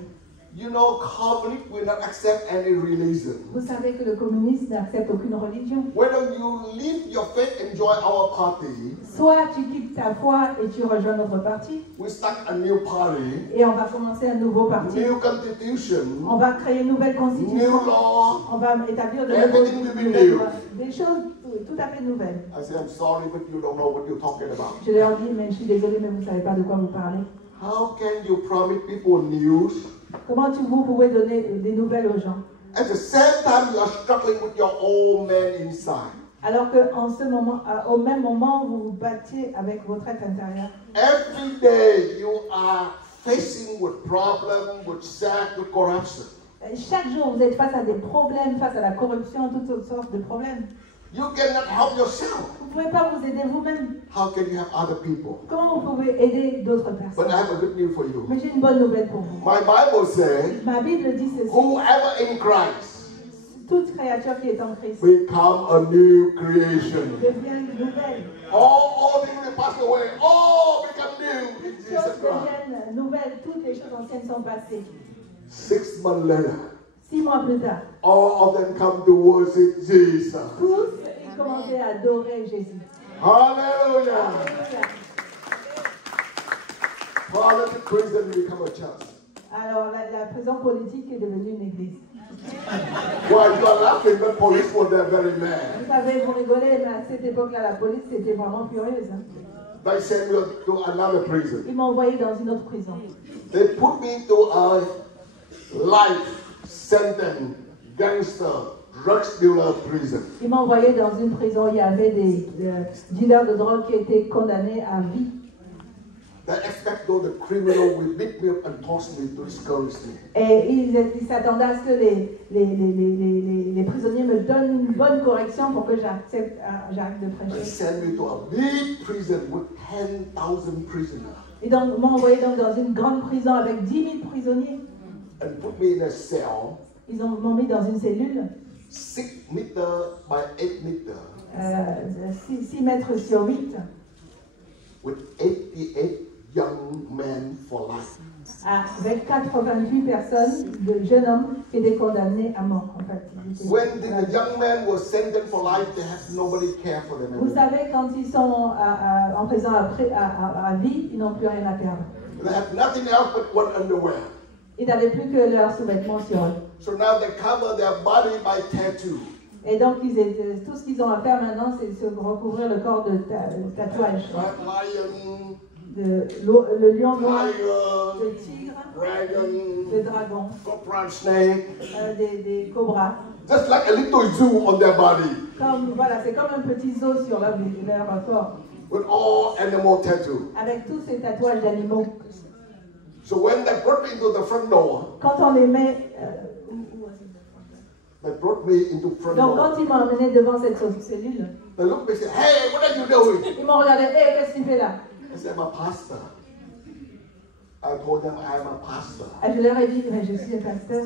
You know, communists will not accept any religion. Vous savez que le communisme n'accepte aucune religion. Whether you leave your faith and join our party, Soit tu quittes ta foi et tu rejoins notre parti, we start a new party, et on va commencer un nouveau parti. new constitution, On va créer une nouvelle constitution. new law. On va établir de Everything will be nouvelles new. lois. Des choses tout à fait nouvelles. I say, I'm sorry, but you don't know what you're talking about. Je leur dis, mais je suis désolée, mais vous ne savez pas de quoi vous parlez. How can you promise people news? Comment vous pouvez donner des nouvelles aux gens? At the same time, you are struggling with your old man inside. Alors qu'en ce moment, au même moment, vous vous battiez avec votre être intérieur. Every day you are facing with problems, with sad, with corruption. Chaque jour, vous êtes face à des problèmes, face à la corruption, toutes sortes de problèmes. You cannot help yourself. Vous ne pouvez pas vous aider vous-même. How can you help other people? Comment vous pouvez aider d'autres But personnes? I have a good news for you. Mais j'ai une bonne nouvelle pour vous. My Bible says, Ma Bible dit ceci. whoever in Christ Toute créature qui est en Christ become a new creation. devient nouvelle. All things will pass away. All become new in Toutes Jesus choses Christ. deviennent nouvelles. Toutes les choses anciennes sont passées. 6 months later, 6 mois plus tard, all of them come to worship Jesus. tous ils commençaient à adorer Jésus. Hallelujah. Alléluia. Politics prison become a church. Alors la prison politique est devenue une église. Well, you are laughing, but police were there very Vous mad. savez, vous rigolez, mais à cette époque-là, la police était vraiment furieuse. Hein. They sent me to another prison. Ils m'ont envoyé dans une autre prison. They put me to a life sentence gangster drug dealer prison. Ils m'ont envoyé dans une prison où il y avait des dealers de drogue qui étaient condamnés à vie. They expect though the criminal will beat me up and toss me to discourage me. Et ils s'attendaient à ce que les prisonniers me donnent une bonne correction pour que j'arrête de They prêcher. sent me to a big prison with 10,000 prisoners Et donc, ils m'ont envoyé donc dans une grande prison avec 10 000 prisonniers. and put me in a cell Ils m'ont mis dans une cellule, 6 meters by 8 meters 6 mètres sur 8, with 88 young men for life. avec 88 personnes, de jeunes hommes qui étaient condamnés à mort. En fait. When the young men were sentenced for life, they have nobody care for them Vous anymore. savez, quand ils sont en prison à vie, ils n'ont plus rien à perdre. They have nothing else but one underwear. Ils n'avaient plus que leurs sous-vêtements sur eux. So now they cover their body by tattoo. Et donc, tout ce qu'ils ont à faire maintenant, c'est se recouvrir le corps de tatouages. Lion, Le lion noir, tiger, le tigre, dragon, le dragon, cobra, snake. des cobras. Just like a little zoo on their body Voilà, c'est comme un petit zoo sur leur corps, with all animal tattoo. avec tous ces tatouages d'animaux. So when they brought me into the front door, Quand on les met, they brought me into front donc door. quand ils m'ont amené devant cette cellule, They looked at me and said, "Hey, what are you doing?" ils m'ont regardé, hé, qu'est-ce que tu fais là? I said, "I'm a pastor." I told them I'm a pastor. Je leur ai dit, mais je suis un pasteur.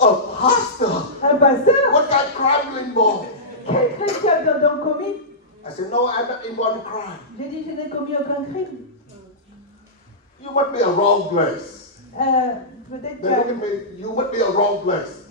A pastor? Un pasteur? What kind of crime you involved? Quel crime tu as donc commis? I said, "No, I'm not involved in crime. J'ai dit, je n'ai commis aucun crime. You must be a wrong place." Peut-être They looked at que... me, "You must be a wrong place."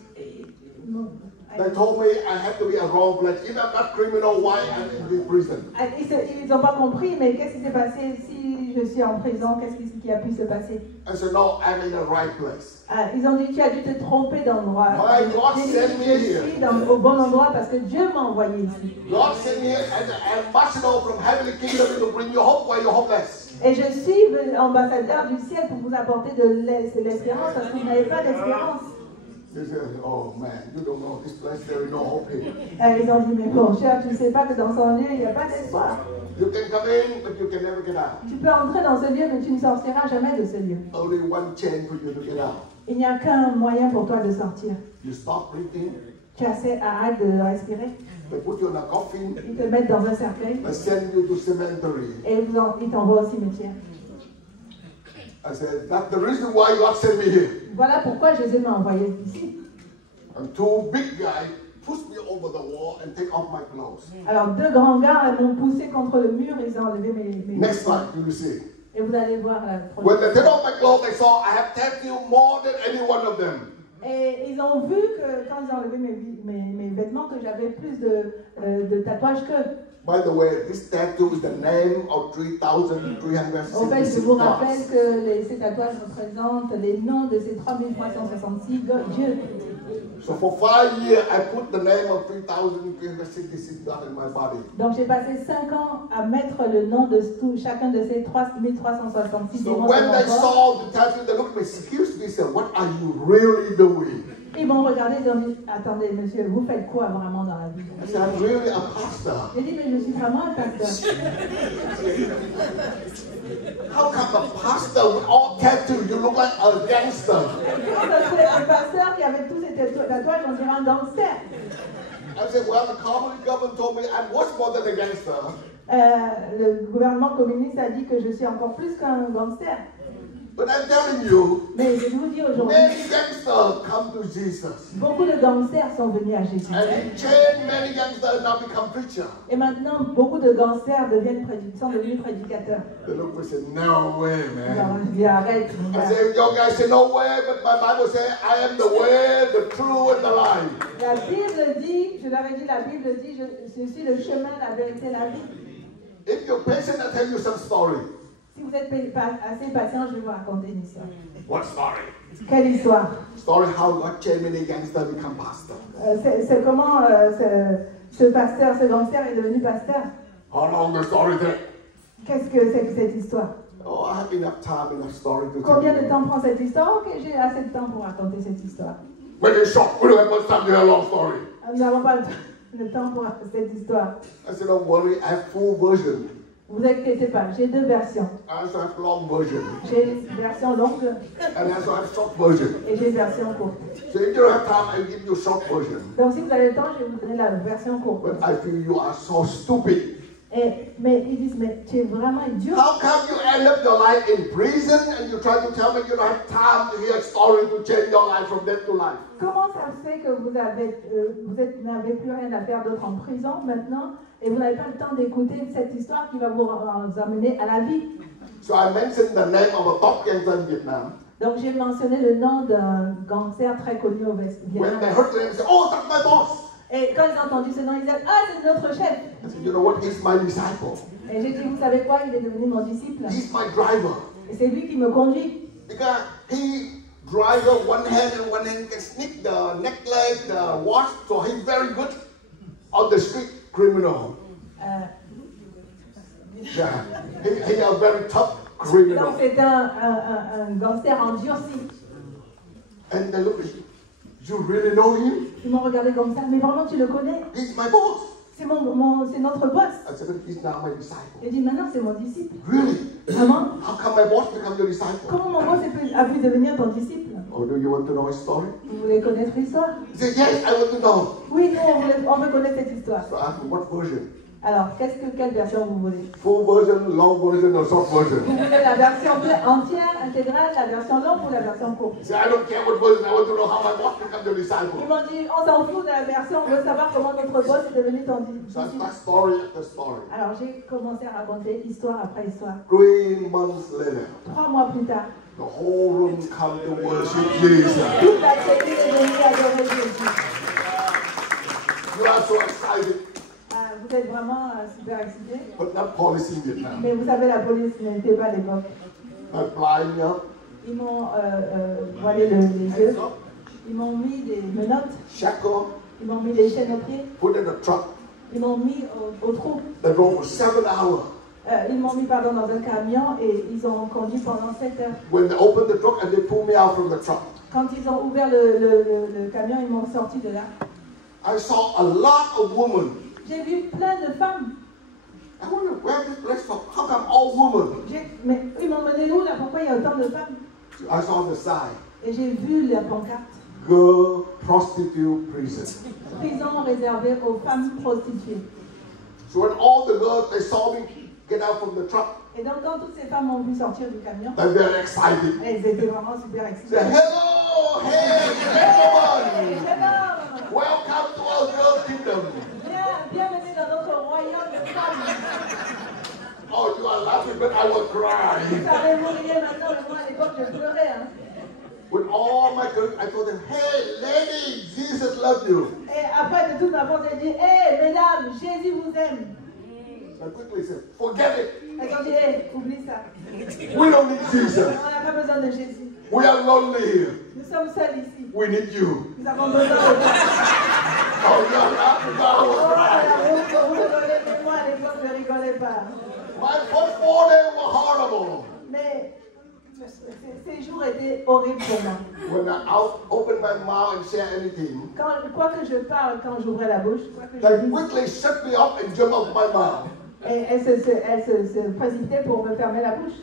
Non. They told me I have to be a wrong place. If I'm not criminal, why I'm in the prison? Ils n'ont pas compris, mais qu'est-ce qui s'est passé si je suis en prison? Qu'est-ce qui a pu se passer? I said, "No, I'm in the right place." Ils ont dit, tu as dû te tromper d'endroit. My God J'ai dit, sent me je here. suis au bon endroit parce que Dieu m'a envoyé ici. God sent me as an ambassador from heavenly kingdom to bring you hope where you're hopeless. Et je suis ambassadeur du ciel pour vous apporter de l'espérance parce que vous n'avez pas d'espérance. They said, "Oh man, you don't know this place. There is no hope here. Ils ont dit, mais mon cher, tu ne sais pas que dans son lieu, il n'y a pas d'espoir. You can come in, but you can never get out. Tu peux entrer dans ce lieu, mais tu ne sortiras jamais de ce lieu. Only one chance for you to get out. Il n'y a qu'un moyen pour toi de sortir. You stop breathing. Tu arrêtes de respirer. They put you in a coffin. Ils te mettent dans un cercueil They send you to cemetery. et ils t'envoient au cimetière. I said, "That's the reason why God sent me here." Voilà pourquoi Jésus m'a envoyé ici. And two big guys pushed me over the wall and take off my clothes. Alors, deux grands gars m'ont poussé contre le mur et ils ont enlevé mes Next slide, you will see. Et vous allez voir la When they take projection. off my clothes, they saw I have tattooed more than any one of them. Et ils ont vu que quand ils ont enlevé mes vêtements, que j'avais plus de tatouages qu'eux. By the way, this tattoo is the name of En fait, je 3,366 vous rappelle gods. que ces tatouages représentent les noms de ces 3366 dieux. So for 5 years, I put the name of 3,366 gods in my body. Donc j'ai passé 5 ans à mettre le nom de chacun de ces 3366 So démons sur when mon they corps. saw the tattoo, they looked at me, excuse me, sir, what are you really doing? Ils m'ont regardé et ils ont dit, attendez monsieur, vous faites quoi vraiment dans la vie? I said, I'm really a pastor. J'ai dit, mais je suis vraiment un pasteur. How come a pastor with all tattoos, you look like a gangster? Comment ça se fait un pasteur qui avait tous ces tatouages, on dirait un gangster? I said, well, the communist government told me I'm much more than a gangster. Le gouvernement communiste a dit que je suis encore plus qu'un gangster. But I'm telling you, Mais je vous dis aujourd'hui, many gangsters come to Jesus. beaucoup de gangsters sont venus à Jésus. And he changed many gangsters and now become preachers. Et maintenant, beaucoup de gangsters sont devenus prédicateurs. The look we said, no way, Alors, man. je dis, arrête, mon I gars. said, you guys say no way, but my Bible says I am the way, the truth, and the life. La Bible dit, je leur ai dit, la Bible dit, je suis le chemin, la vérité, la vie. If you're patient, I'll tell you some story. Si vous êtes assez patient, je vais vous raconter une histoire. What story? Quelle histoire? Story how God changed many gangsters become pastor. C'est comment ce pasteur, ce gangster est devenu pasteur? How long the story take? Qu'est-ce que c'est que cette histoire? Oh, I have enough time, enough story to tell Combien de you. temps prend cette histoire? Ok, j'ai assez de temps pour raconter cette histoire. When it's short, we don't have much time to hear a long story. Nous n'avons pas le temps pour cette histoire. I said, don't worry, I have full version. Vous inquiétez pas, j'ai deux versions. I also have long version. J'ai une version longue And I also have short version. et j'ai une version courte. So if you don't have time, I'll give you short version. Donc si vous avez le temps, je vais vous donner la version courte. But I feel you are so stupid. Mais ils disent, mais tu es vraiment idiot. How come you end up your life in prison and you try to tell me you don't have time to hear a story to change your life from death to life? Comment ça se fait que vous n'avez plus rien à faire d'autre en prison maintenant et vous n'avez pas le temps d'écouter cette histoire qui va vous amener à la vie? So I mentioned the name of a top gangster in Vietnam. Donc j'ai mentionné le nom d'un gangster très connu au When Vietnam. they heard the name, they said, oh, that's my boss. Et quand ils ont entendu ce nom, ils disaient, ah, c'est notre chef. I said, you know what? He's my disciple. Et j'ai dit, vous savez quoi, il est devenu mon disciple. He's my driver. Et c'est lui qui me conduit. Because he drives one hand and one hand can sneak the necklace, the watch. So he's very good on the street criminal. Yeah, he a very tough Donc criminal. c'est un gangster endurci. And they look at you. You really know him? Ils m'ont regardé comme ça, mais vraiment tu le connais? He's my boss. C'est notre boss. I said, but he's now my disciple. J'ai dit, maintenant c'est mon disciple. Really? Vraiment? How come my boss become your disciple? Comment mon boss a pu devenir ton disciple? Oh, do you want to know his story? Vous voulez connaître l'histoire? He said, yes, I want to know. Oui, nous, on veut connaître cette histoire. So I asked him, what version? Alors, quelle version vous voulez? Full version, long version, or short version? Vous voulez la version entière, intégrale, la version longue ou la version courte? He said, I don't care what version, I want to know how my boss become your disciple. Ils m'ont dit, on s'en fout de la version, on veut savoir comment notre boss est devenu ton So I disciple. start story after story. Alors, j'ai commencé à raconter histoire après histoire. 3 months later, 3 mois plus tard, the whole room come to worship Jesus. toute la cellule est venue adorer Jésus. You are so excited, Vous êtes vraiment super excités. but not police in Vietnam. Mais vous savez, la police n'était pas à l'époque. I blind me up, Ils m'ont voilé les yeux. Ils m'ont mis des menottes. shackle, Ils m'ont mis des chaînes aux pieds. put in a truck. Ils m'ont mis au trou. They drove for 7 hours. Ils m'ont mis dans un camion et ils ont conduit pendant 7 heures. When they opened the truck and they pulled me out from the truck, Quand ils ont ouvert le camion, ils m'ont sorti de là. I saw a lot of women. J'ai vu plein de femmes. I wonder where this place from. How come all women? Mais ils m'ont mené où là? Pourquoi il y a autant de femmes? I saw the sign. Et j'ai vu la pancarte. Girl prostitute prison. Prison réservée aux femmes prostituées. So when all the girls, they saw me get out from the truck, Et donc quand toutes ces femmes m'ont vu sortir du camion, they're very excited. elles étaient vraiment super excitées. Say, hello, hey, everyone. Hello! Welcome to our girl kingdom. Bienvenue dans notre royaume de femmes. Oh, you are laughing but I will cry. Ça va mourir maintenant, mais moi à l'époque je pleurais. Hein. With all my courage, I told them, hey, lady, Jesus loves you. Et après de toute ma force, j'ai dit, hé, mesdames, Jésus vous aime. I quickly said, forget it. Elles ont dit, hé, oublie ça. We don't need Jesus. On n'a pas besoin de Jésus. We are lonely here. Nous sommes seuls ici. We need you. Nous avons besoin de toi. Oh, you're laughing. I was crying. Vous rigolez, mais moi à l'époque je ne rigolais pas. My first 4 days were horrible. Mais ces jours étaient horribles pour moi. When I opened my mouth and said anything, Quoi que je parle, quand j'ouvrais la bouche, quoi que je they dise, quickly shut me up and jump off my mouth. et elle se précipitait pour me fermer la bouche.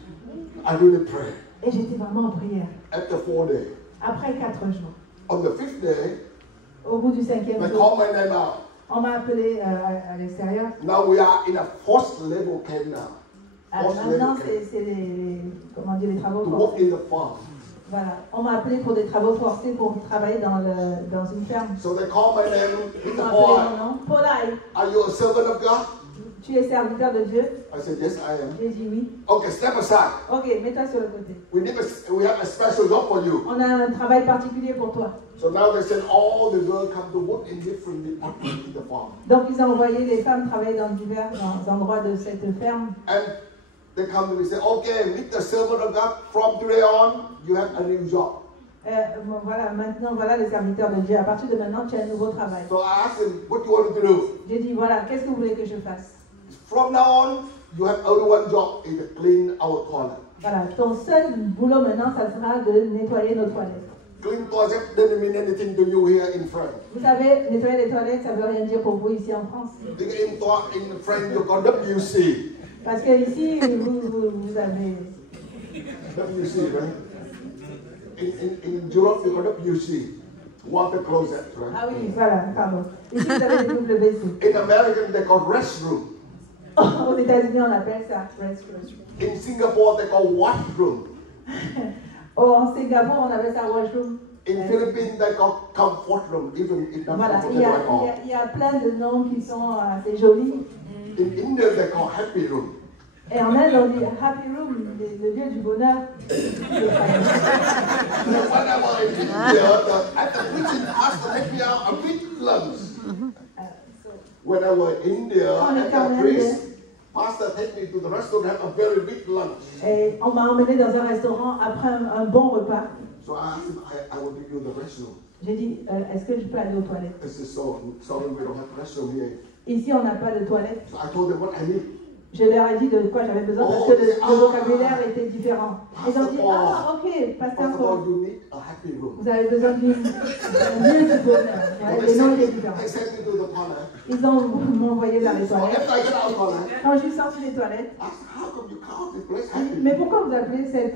I really prayed. Et j'étais vraiment en prière. After 4 days. Après 4 jours, On the 5th day, au bout du 5e they jour, called my name out. on m'a appelé à l'extérieur. Now we are in a forced level camp now. Alors Forced maintenant, level camp. c'est les travaux To forcés. work in the farm. Voilà, on m'a appelé pour des travaux forcés pour travailler dans une ferme. So they called my name, Ils Peter ont appelé Boy. mon nom. Paulai, Are you a servant of God? tu es serviteur de Dieu? I said, yes, I am. J'ai dit oui. Okay, step aside. Ok, mets-toi sur le côté. We have a special job for you. On a un travail particulier pour toi. So now they said all the girls come to work in different departments in the farm. Donc ils ont envoyé les femmes travailler dans divers endroits de cette ferme. And they come to me and say, okay, meet the servant of God. From today on, you have a new job. Voilà, maintenant, voilà les serviteurs de Dieu. À partir de maintenant, tu as un nouveau travail. So I asked him, what do you want me to do? J'ai dit, voilà, qu'est-ce que vous voulez que je fasse? From now on, you have only one job, is to clean our toilet. Voilà, ton seul boulot maintenant, ça sera de nettoyer nos toilettes. Clean toilet doesn't mean anything to you here in France. Vous savez, nettoyer les toilettes, ça ne veut rien dire pour vous ici en France. In France, you got WC. Parce que ici, vous avez... WC, right? In Europe, you got WC. Water closet, right? Ah oui, voilà, pardon. Ici, vous avez des WC. In America, they call restroom. Aux États-Unis, on appelle ça restroom. In Singapore, they call washroom. En Singapour, on appelle ça washroom. In Philippines, they call comfort room, even if not Voilà, comfortable at all. il y a plein de noms qui sont assez jolis. In India, they call happy room. Et en Inde, on dit happy room, le lieu du bonheur. When I was in India, at the preaching pastor take me out a big lunch. When I was in India, at the priest, pastor take me to the restaurant have a very big lunch. Et on m'a emmené dans un restaurant après un bon repas. So I asked him, I will give you the restroom. J'ai dit, est-ce que je peux aller aux toilettes? He said, sorry, we don't have restroom here. Ici, on n'a pas de toilettes. So I told them what I need. Je leur ai dit de quoi j'avais besoin parce que le vocabulaire était différent. Ils ont dit, ah ok, pasteur First of Paul, all, you need a happy room. vous avez besoin d'un lieu du bonheur. Ouais, les noms étaient différents. They sent me to the toilet. Ils ont m'envoyé vers les So toilettes. after I get out of the toilet, Quand je suis sortie des toilettes, I asked, how come you call this place j'ai dit, happy? mais pourquoi vous appelez cet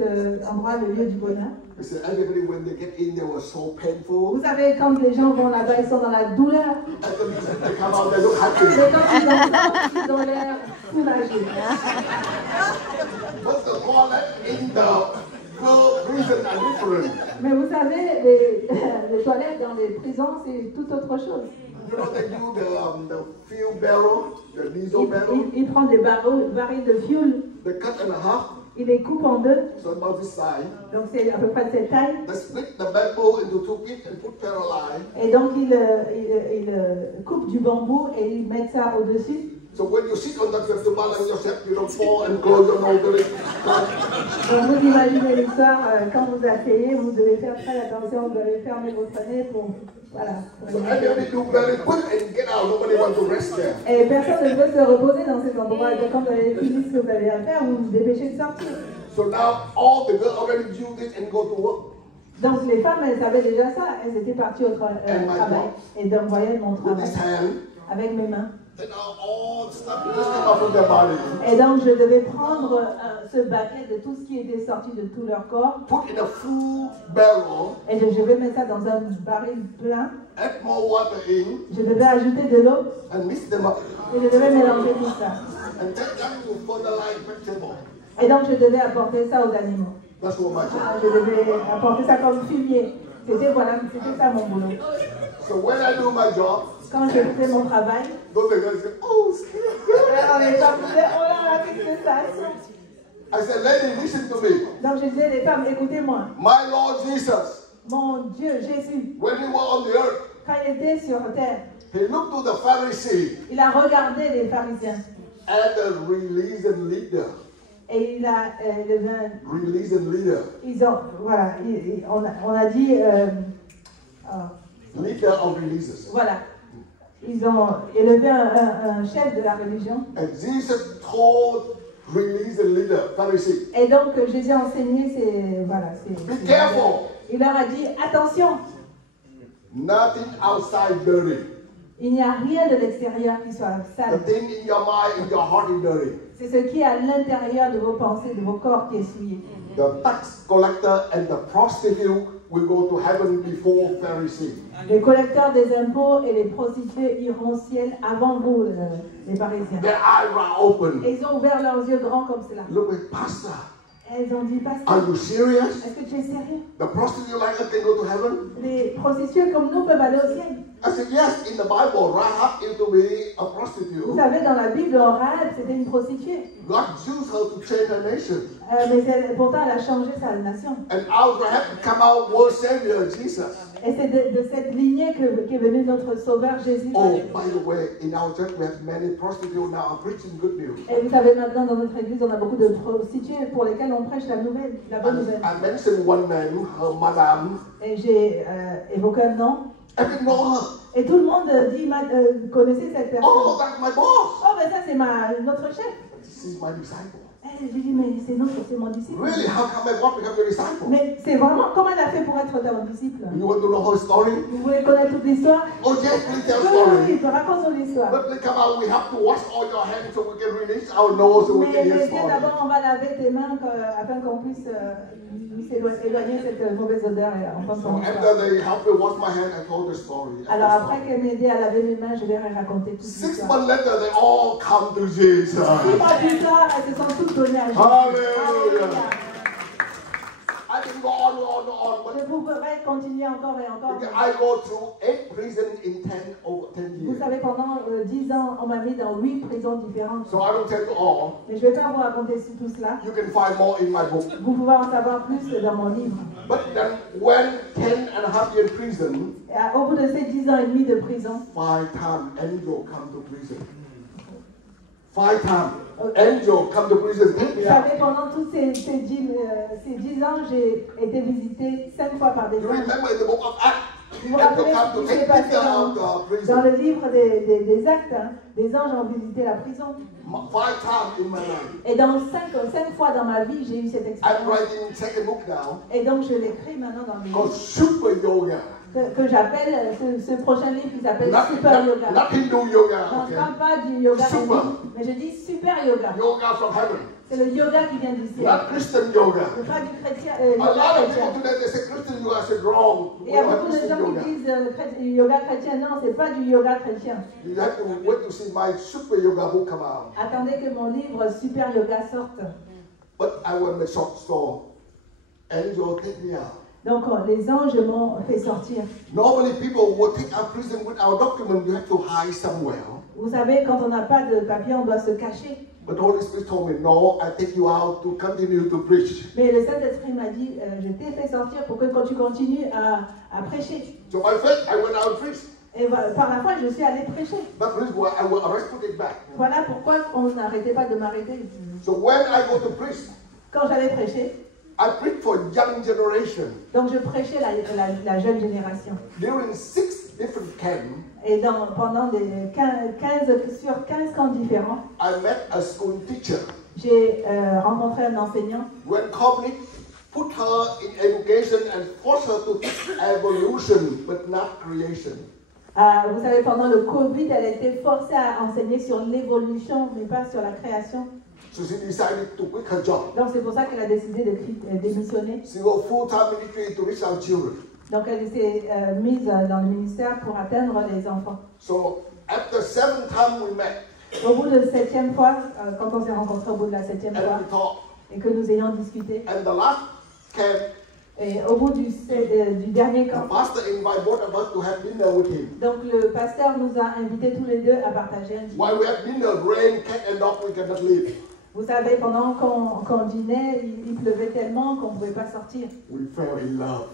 endroit le lieu du bonheur? They said everybody when they get in there was so painful. Vous savez, quand les gens vont là-bas, ils sont dans la douleur. After they come out, they look Mais happy. quand ils en sortent, ils ont l'air soulagés. But the toilet in the prison are different. Mais vous savez, les toilettes dans les prisons, c'est tout autre chose. You know they do the fuel barrel, the diesel barrel. Il prend des barils de fuel, They cut in half, il les coupe en deux, so about this size. donc c'est à peu près de cette taille. They split the bamboo into 2 pieces and put perlite. Et donc il coupe du bambou et ils mettent ça au-dessus. So when you sit on that, you have to balance yourself. You don't fall and close your nose very tight. Donc vous imaginez l'histoire, quand vous asseyez, vous devez faire très attention, vous devez fermer votre nez pour... Voilà. So everybody do very quick and get out. Nobody wants to rest there. Et personne ne veut se reposer dans cet endroit. Et quand vous avez fini ce que vous avez à faire, vous vous dépêchez de sortir. So now all the girls already do this and go to work. Donc les femmes, elles savaient déjà ça. Elles étaient parties au travail. Et donc voyaient mon With travail this hand, avec mes mains. and now all the stuff just come out from their body. Et donc je devais prendre ce baquet de tout ce qui était sorti de tout leur corps. Put in a full barrel, Et je vais mettre ça dans un baril plein. add more water in, Je devais ajouter de l'eau. and mix them up. Et je devais mélanger tout ça. And take them to fertilize vegetable. Et donc je devais apporter ça aux animaux. That's what my job. Je devais apporter ça comme fumier. C'était ça mon boulot. So when I do my job, Quand je faisais mon travail, those guys say, oh, on les gens disaient, oh là là, qu'est-ce que ça? I said, lady, listen to me. Donc je disais, les femmes, écoutez-moi. My Lord Jesus, Mon Dieu, Jésus, when he was on the earth, quand il était sur terre, he looked to the Pharisee il a regardé les pharisiens and the released leader. et il a élevé un... Released leader. Ils ont, voilà, on a dit, Leader of releases. voilà, ils ont élevé un chef de la religion. And Jesus told released leader, Pharisee, Et donc Jésus a enseigné be careful. il leur a dit, attention, Nothing outside dirty. il n'y a rien de l'extérieur qui soit The sale. thing in your mind, in your heart is dirty. C'est ce qui est à l'intérieur de vos pensées, de vos corps qui est souillé. The tax collector and the prostitute will go to heaven before Pharisee. Les collecteurs des impôts et les prostituées iront au ciel avant vous, les Parisiens. Their eyes were open. Et ils ont ouvert leurs yeux grands comme cela. Look at Pastor. Et ils ont dit, Are Pasteur, you serious? est-ce que tu es sérieux? The prostitute like us can go to heaven? Les prostituées comme nous peuvent aller au ciel. I said, yes, in the Bible, Rahab used to be a Vous prostitute. savez, dans la Bible, Rahab, c'était une prostituée. God used her to change her nation. Mais pourtant, elle a changé sa nation. And out Rahab come out world savior, Jesus. Et c'est de cette lignée qu'est venu notre Sauveur Jésus. Oh, by the way, in our church we have many prostitutes now are preaching good news. Et vous savez, maintenant, dans notre église, on a beaucoup de prostituées pour lesquelles on prêche la nouvelle, la bonne nouvelle. I mentioned one name, her madam. Et j'ai évoqué un nom. I didn't know her. Et tout le monde dit, connaissez cette personne. Oh, that's my boss. Oh, mais ça, c'est notre chef. This is my disciple. Et j'ai dit, mais c'est mon disciple. Really? How come my boss become your disciple? Mais c'est vraiment, comment elle a fait pour être ton disciple? You want to know her story? Vous voulez connaître toute l'histoire? Oh, yes, please tell Oui, story. oui, raconte son histoire. But we come out, we have to wash all your hands so we can release our nose so we can hear Mais story. d'abord, on va laver tes mains afin qu'on puisse éloigner cette mauvaise odeur et entendre So son histoire. after they help me wash my hands, I told the story. Alors après qu'elle m'ait aidé à laver mes mains, je vais raconter toute 6 l'histoire. months later, they all come to Jesus. 6 mois plus tard, elles se sont toutes données à Jésus. Hallelujah. I can go on, but Je pourrais continuer encore et encore. I go through 8 prisons in 10 Vous years. savez, pendant 10 ans, on m'a mis dans 8 prisons différentes. So I don't tell you all. Mais je ne vais pas vous raconter tout cela. You can find more in my book. Vous pouvez en savoir plus dans mon livre. But then when 10.5 years in prison, Et au bout de ces 10 ans et demi de prison, 5 times angel come to prison. 5 times angel come to prison. Pick vous me up. savez, pendant tous ces 10 ans, j'ai été visité 5 fois par des You anges. remember in the book of Acts, Vous vous angel rappelez come ce to qui s'est take passé Peter out of dans prison. le livre des actes, hein, des anges ont visité la prison. 5 times in my life. Et dans 5 fois dans ma vie, j'ai eu cette I'm expérience. writing second book now Et donc je l'écris maintenant dans le called livre Super Yoga. que j'appelle, ce prochain livre qui s'appelle Not, Super not, Yoga. not Hindu yoga, Je ne okay? parle pas du yoga Super. hindou, mais je dis super yoga. Yoga from heaven. C'est le yoga qui vient du ciel. Not Christian yoga. C'est pas du chrétien, A yoga lot of chrétien. people today they say Christian yoga. I said wrong. Et We il y a don't have beaucoup de Christian gens yoga. qui disent yoga chrétien. Non, c'est pas du yoga chrétien. You have to wait to see my super yoga book come out. Attendez que mon livre Super Yoga sorte. But I want a short story. Angel take me out. Donc les anges m'ont fait sortir. Normally people will take our prison with our document. You have to hide somewhere. Vous savez, quand on n'a pas de papier, on doit se cacher. But the Holy Spirit told me, no, I take you out to continue to preach. Mais le Saint-Esprit m'a dit, je t'ai fait sortir pour que quand tu continues à prêcher. So by faith, I went out and preached. Et voilà, par la foi, je suis allée prêcher. That's the reason why I will arrest put it back. Voilà pourquoi on n'arrêtait pas de m'arrêter. So when I go to preach, Quand j'allais prêcher, I preach for young generation. donc je prêchais la jeune génération. During 6 different camps, Et pendant sur 15 camps différents, I met a school teacher. j'ai rencontré un enseignant. When Covenant put her in education and forced her to teach evolution, but not creation. Vous savez, pendant le Covid, elle a été forcée à enseigner sur l'évolution, mais pas sur la création. So she decided to quit her job. Donc c'est pour ça qu'elle a décidé de démissionner. She was full-time ministry to reach our children. Donc elle s'est mise dans le ministère pour atteindre les enfants. So after 7 times we met, Au bout de 7e fois, quand on s'est rencontrés au bout de la 7e and fois, we talked. et que nous ayons discuté, And the last camp, et au bout du dernier the camp, pastor invited both of us to have dinner with him. donc le pasteur nous a invités tous les deux à partager un dîner. While we have dinner, rain, cat and dog, we cannot leave. Vous savez, pendant qu'on dînait, il pleuvait tellement qu'on ne pouvait pas sortir. We fell in love.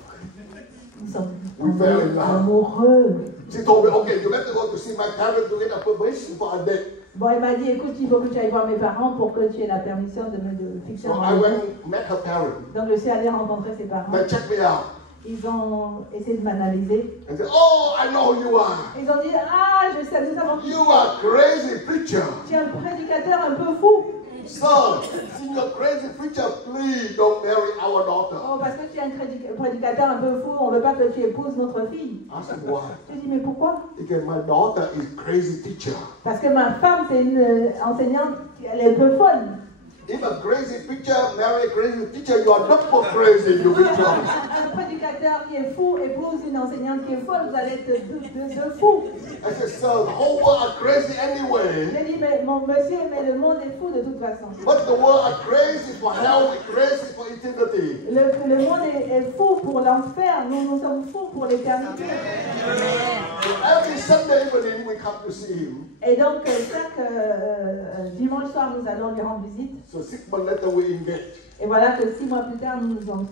Ils sont We fell in love. amoureux. She told me, okay, you better go to see my parents to get a permission for a date. Bon, il m'a dit, écoute, il faut que tu ailles voir mes parents pour que tu aies la permission de fixer So un I rendez-vous. went and met her parents. Donc je suis allée rencontrer ses parents. They checked me out Ils ont essayé de m'analyser. and said, oh, I know who you are. Ils ont dit, ah, je sais, nous savons qui You are a crazy preacher. tu es un prédicateur un peu fou. Son, since you're a crazy preacher, please don't marry our daughter. Oh, parce que tu es un prédicateur un peu fou, on ne veut pas que tu épouses notre fille. I said, why? Je dis, mais pourquoi? Because my daughter is crazy teacher. Parce que ma femme, c'est une enseignante, elle est un peu folle. If a crazy preacher marry a crazy teacher, you are not for crazy, you'll be trouble. Un prédicateur qui est fou épouse une enseignante qui est folle, vous allez être deux fous. I said, son, the whole world are crazy anyway. J'ai dit, mais mon monsieur, mais le monde est fou de toute façon. But the world are crazy for hell, we're crazy for eternity. Le monde est fou pour l'enfer, nous sommes fous pour l'éternité. So every Sunday evening we come to see him. Et donc, chaque dimanche soir, nous allons lui rendre visite. So 6 months later we engage. Et voilà que 6 mois plus tard, nous sommes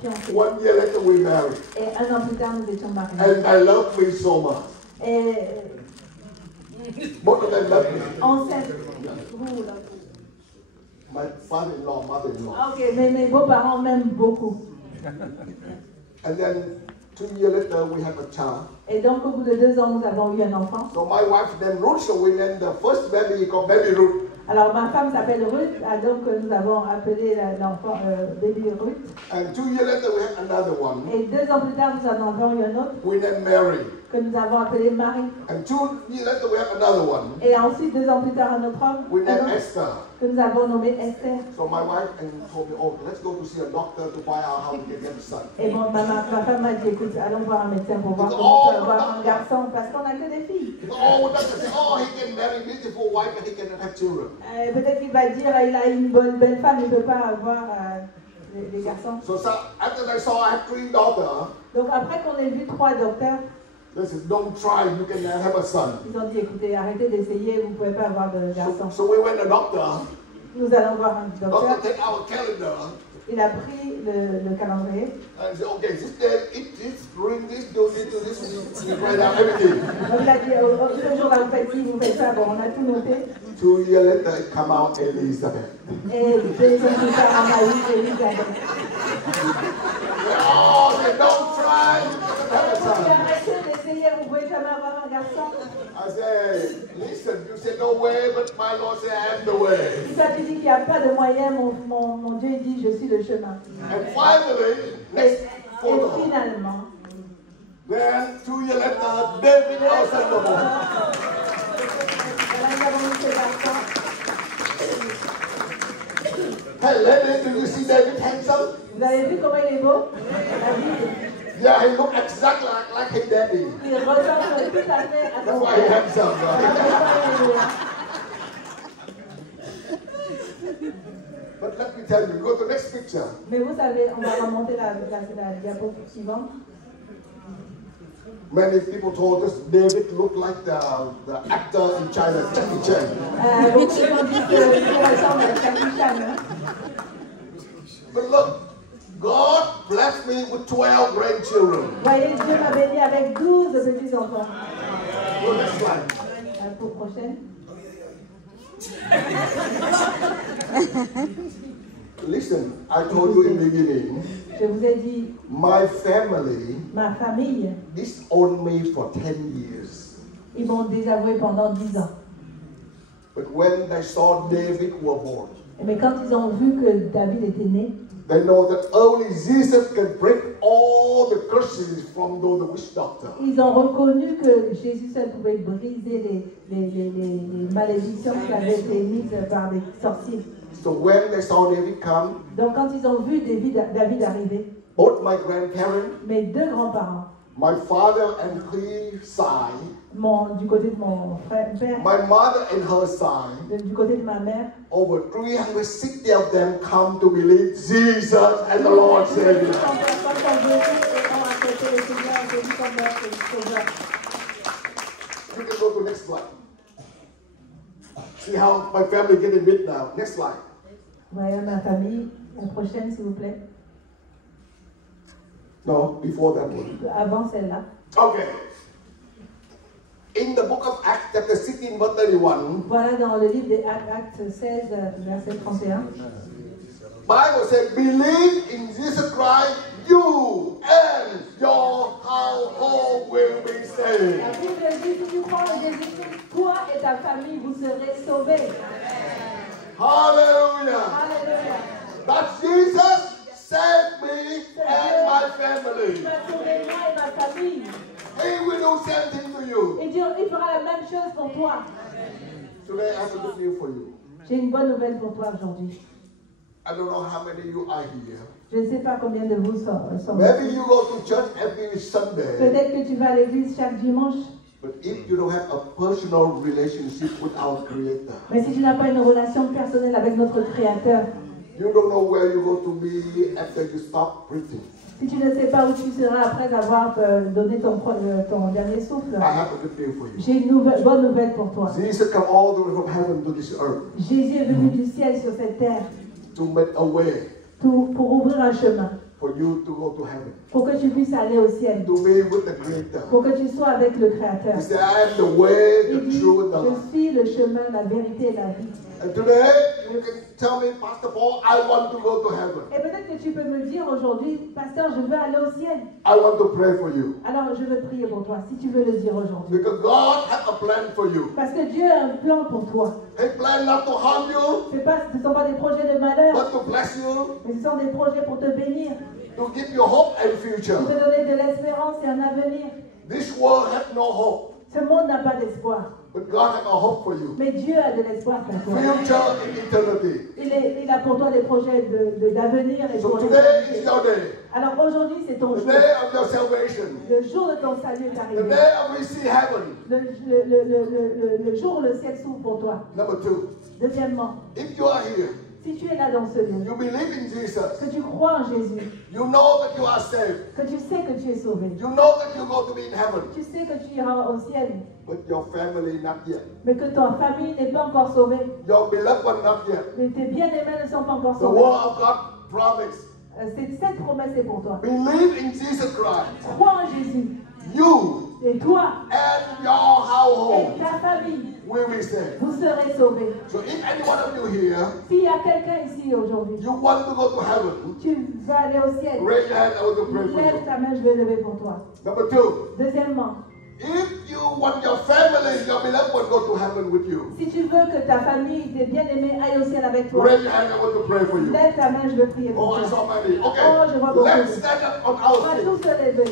fiancés. 1 year later we married. Et 1 an plus tard, nous étions mariés. And I love me so much. Et Both of them love me. on s'aime. Vous, là. My father-in-law, mother-in-law. Ah, ok, mais mes beaux-parents m'aiment beaucoup. And then 2 years later we have a child. Et donc, au bout de 2 ans, nous avons eu un enfant. So my wife named Ruth, so we named the first baby called Baby Ruth. Alors, ma femme s'appelle Ruth, donc nous avons appelé l'enfant bébé Ruth. And 2 years later we had another one. Et 2 ans plus tard, nous en avons eu un autre We named Mary. que nous avons appelé Marie. And 2 years later we have another one. Et ensuite, 2 ans plus tard, un autre homme We un named autre, Esther. que nous avons nommé Esther. So my wife told me, oh, let's go to see a doctor to find out how we can get a son. Et bon, ma femme m'a dit, écoute, allons voir un médecin pour voir comment on peut avoir un garçon, parce qu'on n'a que des filles. Oh, doctor say, oh, he can marry beautiful wife and he cannot have children. Peut-être qu'il va dire, il a une belle femme, il ne peut pas avoir les garçons. So after I saw I have 3 daughters, Donc après qu'on ait vu 3 docteurs, they said, don't try, you can have a son. ils ont dit, écoutez, arrêtez d'essayer, vous ne pouvez pas avoir de garçon. So we went to the doctor. Nous allons voir un Doctor docteur. take our calendar Il a pris le calendrier. and said, okay, this day, eat this, drink this, do this, we write down everything. Donc il a dit, ce jour-là, vous faites ci, vous faites ça. Bon, on a tout noté. 2 years later, it come out Elizabeth. Et 2 ans plus tard, on a eu Elisabeth. Oh, they don't try, you can have a son. Arrêtez d'essayer, vous ne pouvez jamais avoir un garçon. I said, listen, you said no way, but my Lord said I am the way. Si ça te dit qu'il n'y a pas de moyen, mon Dieu il dit, je suis le chemin. And finally, next Et photo. finalement, Then 2 years later, David also the boy. nous avons eu ce garçon. Hey lady, do you see David handsome? Vous avez vu comment il est beau? David, Yeah, he look exactly like his daddy. il ressemble tout à fait à That's son why he's père. handsome, right? But let me tell you, go to the next picture. Mais vous savez, on va remonter la diapo suivante. Many people told us David looked like the actor in China, Jackie Chan. Beaucoup de gens disent qu'il ressemble à Jackie Chan. Hein? But look, God blessed me with 12 grandchildren. Vous voyez, Dieu m'a béni avec 12 petits-enfants. Go next slide. Pour prochaine. Listen, I told you in the beginning, Je vous ai dit, my family ma famille, disowned me for 10 years. ils m'ont désavoué pendant 10 ans. But when they saw David were born, Mais quand ils ont vu que David était né, they know that only Jesus can break all the curses from the witch doctor. ils ont reconnu que Jésus seul pouvait briser les malédictions qui avaient été mises par les sorciers. So when they saw David come, Donc quand ils ont vu David arriver, both my grandparents, mes 2 grands-parents, my father and his side, du côté de mon père, my mother and her side, du côté de ma mère, over 360 of them come to believe Jesus as the Lord Savior. You can go to the next slide. See how my family getting big now. Next slide. Voyez ma famille. La prochaine, s'il vous plaît. No, before that one. Avant celle-là. Okay. In the book of Acts, chapter 16, verse 31, Voilà dans le livre des Actes 16, verset 31. Bible says, believe in Jesus Christ, you and your household will be saved. La Bible dit, si tu crois en Jésus-Christ, toi et ta famille, vous serez sauvés. Hallelujah. Alléluia. That Jesus saved me and my family. Tu m'as sauvé moi et ma famille. He will do same thing to you. Et Dieu, il fera la même chose pour toi. Today I have a good news for you. J'ai une bonne nouvelle pour toi aujourd'hui. I don't know how many of you are here. Je ne sais pas combien de vous sont. Maybe you go to church every Sunday. Peut-être que tu vas à l'église chaque dimanche. But if you don't have a personal relationship with our Creator, Mais si tu n'as pas une relation personnelle avec notre Créateur, you don't know where you're going to be after you stop breathing. si tu ne sais pas où tu seras après avoir donné ton dernier souffle, I have a good news for you. j'ai une bonne nouvelle pour toi. Jesus come all the way from heaven to this earth Jésus est venu du ciel sur cette terre to make a way pour ouvrir un chemin, for you to go to heaven, pour que tu puisses aller au ciel, to be with the Creator. pour que tu sois avec le Créateur. He said, I am the way, Il the dit, truth, and the life. je suis le chemin, la vérité et la vie. And today, you can tell me, Pastor Paul, I want to go to heaven. Et peut-être que tu peux me dire aujourd'hui, pasteur, je veux aller au ciel. I want to pray for you. Alors je veux prier pour toi, si tu veux le dire aujourd'hui. Because God has a plan for you. Parce que Dieu a un plan pour toi. He planned not to harm you, Ce ne sont pas des projets de malheur, but to bless you, mais ce sont des projets pour te bénir, to give you hope and pour future. te donner de l'espérance et un avenir. This world has no hope, Ce monde n'a pas d'espoir, but God has a hope for you. mais Dieu a de l'espoir pour toi. Future in eternity. Il a pour toi des projets d'avenir et So pour today is l'éternité. your day. Alors aujourd'hui, c'est ton The jour. day of your salvation. Le jour de ton salut est The arrivé. day of we see heaven. Le jour où le ciel s'ouvre pour toi. Number 2. Deuxièmement, If you are here, si tu es là dans ce lieu, you believe in Jesus, que tu crois en Jésus, you know that you are saved, que tu sais que tu es sauvé, you know that you're going to be in heaven, tu sais que tu iras au ciel, but your family not yet. mais que ta famille n'est pas encore sauvée, Your beloved one not yet. mais tes bien-aimés ne sont pas encore The sauvés. word of God promise. Cette promesse est pour toi. Believe in Jesus Christ. Crois en Jésus. You Et toi and your et household ta famille, will be saved. vous serez sauvés. So if any one of you here, S'il y a quelqu'un ici aujourd'hui, you want to go to heaven, tu veux aller au ciel, raise your hand. I want to pray for lève you. ta main, je vais lever pour toi. Number 2. Deuxièmement, If you want your family, your beloved one go to heaven with you, si tu veux que ta famille, tes bien-aimés aillent au ciel avec toi, raise your hand. I want to pray for you. lève ta main, je veux prier pour Oh, I toi. saw many. Oh, je vois Okay. beaucoup. Let's stand up on On our va feet. tous se lever.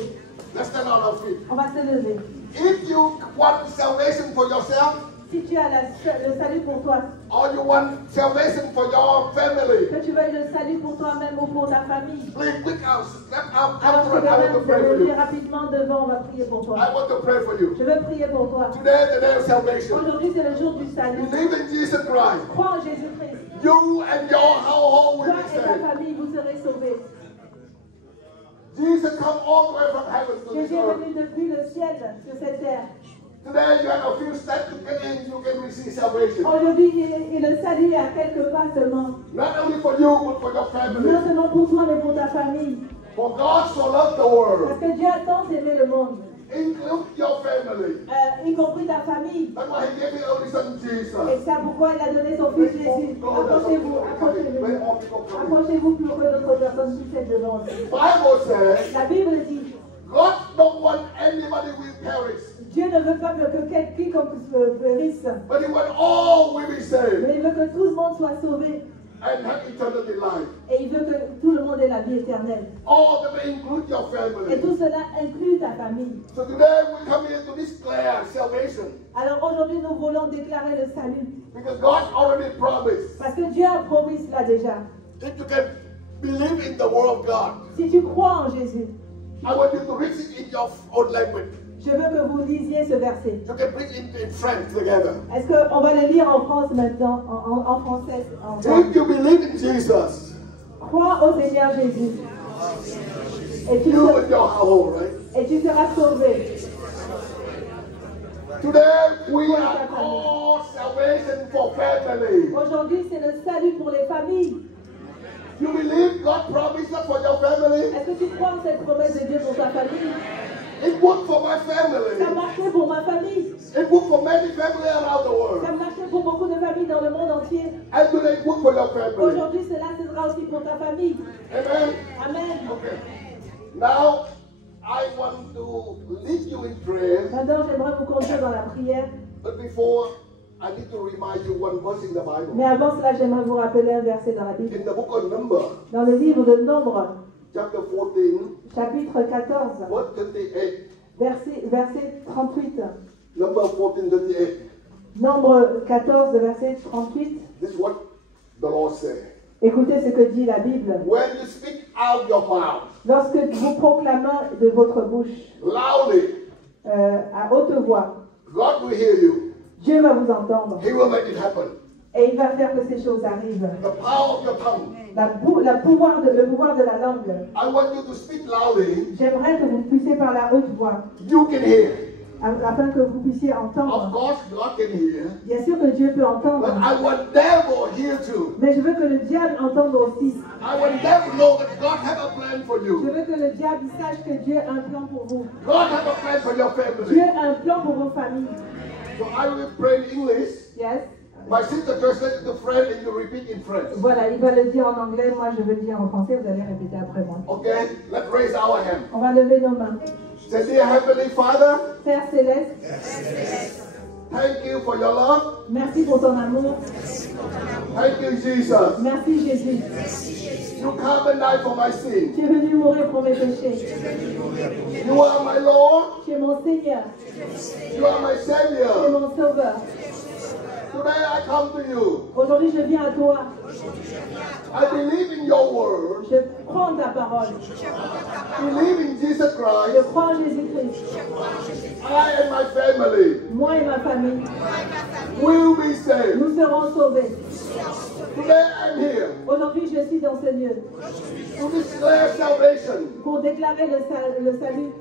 Let's stand on our feet. On va se lever. If you want salvation for yourself, Si tu as le salut pour toi, or you want salvation for your family, que tu veuilles le salut pour toi-même ou pour ta famille, please quick out, step out, alors come tu forward. I want to pray for peux you. rapidement devant, on va prier pour toi. I want to pray for you. Je veux prier pour toi. Today, the day of salvation. Aujourd'hui, c'est le jour du salut. Believe in Jesus Christ. Crois en Jésus-Christ. You and your household will Toi be et ta saved. famille, vous serez sauvés. Jesus come all the way from heaven to this Jésus est earth. venu depuis le ciel sur cette terre. Today, you have a few steps to get in, you can receive salvation. Aujourd'hui, et le salut est à quelques pas seulement. Not only for you, but for your family. Non seulement pour toi, mais pour ta famille. For God so loved the Parce world, que Dieu a tant aimé le monde, include your family. y compris ta famille. That's why He gave His only Son, Jesus. Et c'est pourquoi il a donné son fils Jésus. Approchez-vous, approchez-vous. Approchez-vous plus que d'autres personnes qui sont devant vous. Bible says, La Bible dit, God don't want anybody will perish, Dieu ne veut pas que quiconque périsse, but He want all will be saved mais il veut que tout le monde soit sauvé. and have eternity life. Et il veut que tout le monde ait la vie éternelle. All of them include your Et family. tout cela inclut ta famille. So today we come here to declare salvation Alors aujourd'hui, nous voulons déclarer le salut. because God already promised. Parce que Dieu a promis cela déjà. If you can believe in the word of God, Si tu crois en Jésus, I want you to read it in your own language. je veux que vous lisiez ce verset. You can bring it in French together. Est-ce qu'on va le lire en France maintenant, en français? If you believe in Jesus, Crois au Seigneur Jésus. Et tu you seras, and your household, right? et tu seras sauvé. Today we are called salvation for family. Aujourd'hui, c'est le salut pour les familles. You believe God promised for your family? Est-ce que tu crois en cette promesse de Dieu pour ta famille? It worked for my Ça family. marchait pour ma famille. It worked for many families around the Ça world. marchait pour beaucoup de familles dans le monde entier. And today it worked for your family. Aujourd'hui, cela sera aussi pour ta famille. Amen. Amen. Okay. Now I want to lead you in prayer. Maintenant, j'aimerais vous conduire dans la prière. But before, I need to remind you one verse in the Bible. Mais avant cela, j'aimerais vous rappeler un verset dans la Bible. In the book of Numbers, Dans le livre de Nombre, chapter 14, chapitre 14, verse 38. verset 38. Number 14, 38. Nombre 14, verset 38. This is what the Lord said. Écoutez ce que dit la Bible. When you speak out your mouth Lorsque vous proclamez de votre bouche loudly, à haute voix, God will hear you. Dieu va vous entendre. He will make it happen. Et il va faire que ces choses arrivent. The power of your tongue. Le pouvoir de la langue. I want you to speak loudly. J'aimerais que vous puissiez parler à haute voix, You can hear. afin que vous puissiez Of entendre. course, God can hear. Bien sûr que Dieu peut But entendre, I want devil here too. mais je veux que le diable entende aussi. I want them to know that God have a plan for Je you. veux que le diable sache que Dieu a un plan pour vous. God have a plan for your Dieu family. a un plan pour vos familles. So I will pray in English. Yes. My sister translated to French and you repeat in French. Voilà, il va le dire en anglais, moi je vais le dire en français, vous allez répéter après moi. Okay? Let's raise our hand. On va lever nos mains. Say, dear Heavenly Father, Père Céleste, thank you for your love. merci pour ton amour. Thank you, Jesus. Merci Jésus. You come and die for my sin. Tu es venu mourir pour mes péchés. You are my Lord. Tu es mon Seigneur. You are my Tu es Savior. mon Sauveur. Today I come to you. Aujourd'hui, je viens à toi. I believe in your word. Je crois en ta parole. Believe in Jesus Je Christ. crois en Jésus-Christ. I and my family Moi et ma famille, will be saved. nous serons sauvés. Today I'm here Aujourd'hui, je suis dans ce lieu to declare salvation pour déclarer le salut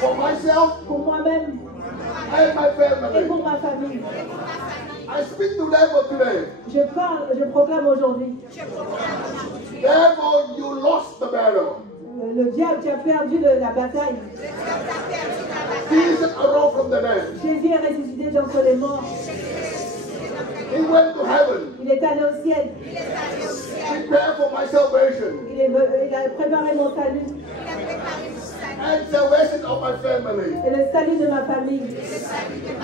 for myself pour moi-même and my et family. pour ma famille. I speak to devil today. Je proclame aujourd'hui. Devil, you lost the battle. Le diable, tu as perdu la bataille. Jesus arose from the dead. Jésus est ressuscité d'entre les morts. He went to heaven. Il est allé au ciel. Prepare for my salvation Il a préparé mon salut and salvation of my family. et le salut de ma famille.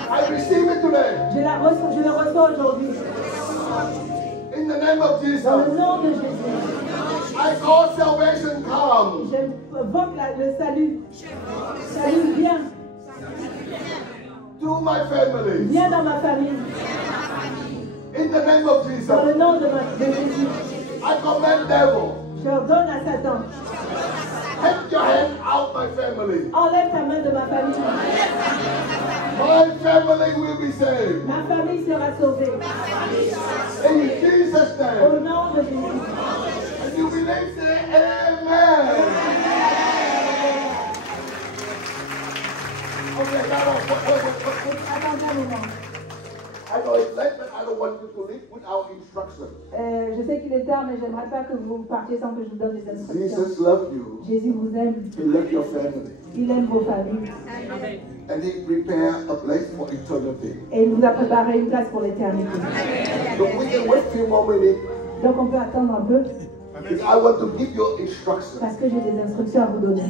I receive it today Je le reçois aujourd'hui. in the name of Dans Jesus. le nom de Jésus. I call salvation come. J'invoque le salut. Salut, viens. To my family. Viens dans ma famille. In the name of Dans Jesus. le nom de Jésus. I command devil. Je ordonne à Satan. Take your hand out my family. Enlève ta main de ma famille. My family will be saved. Ma famille sera sauvée. In Jesus' Au name. nom de Jésus. And you believe, say amen. Okay, now Attendez un moment. I know it's late, but I don't want you to leave without instruction. Je sais qu'il est tard, mais j'aimerais pas que vous partiez sans que je vous donne des instructions. Jesus loved you. Jésus vous aime. He loved your family. Il aime vos familles. And he prepared a place for eternity. Et il vous a préparé une place pour l'éternité. So we can wait a few more minutes. Donc on peut attendre un peu Because I want to give you instruction. parce que j'ai des instructions à vous donner.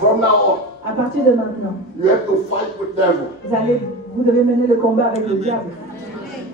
From now on, À partir de maintenant, you have to fight with devil vous devez mener le combat avec le diable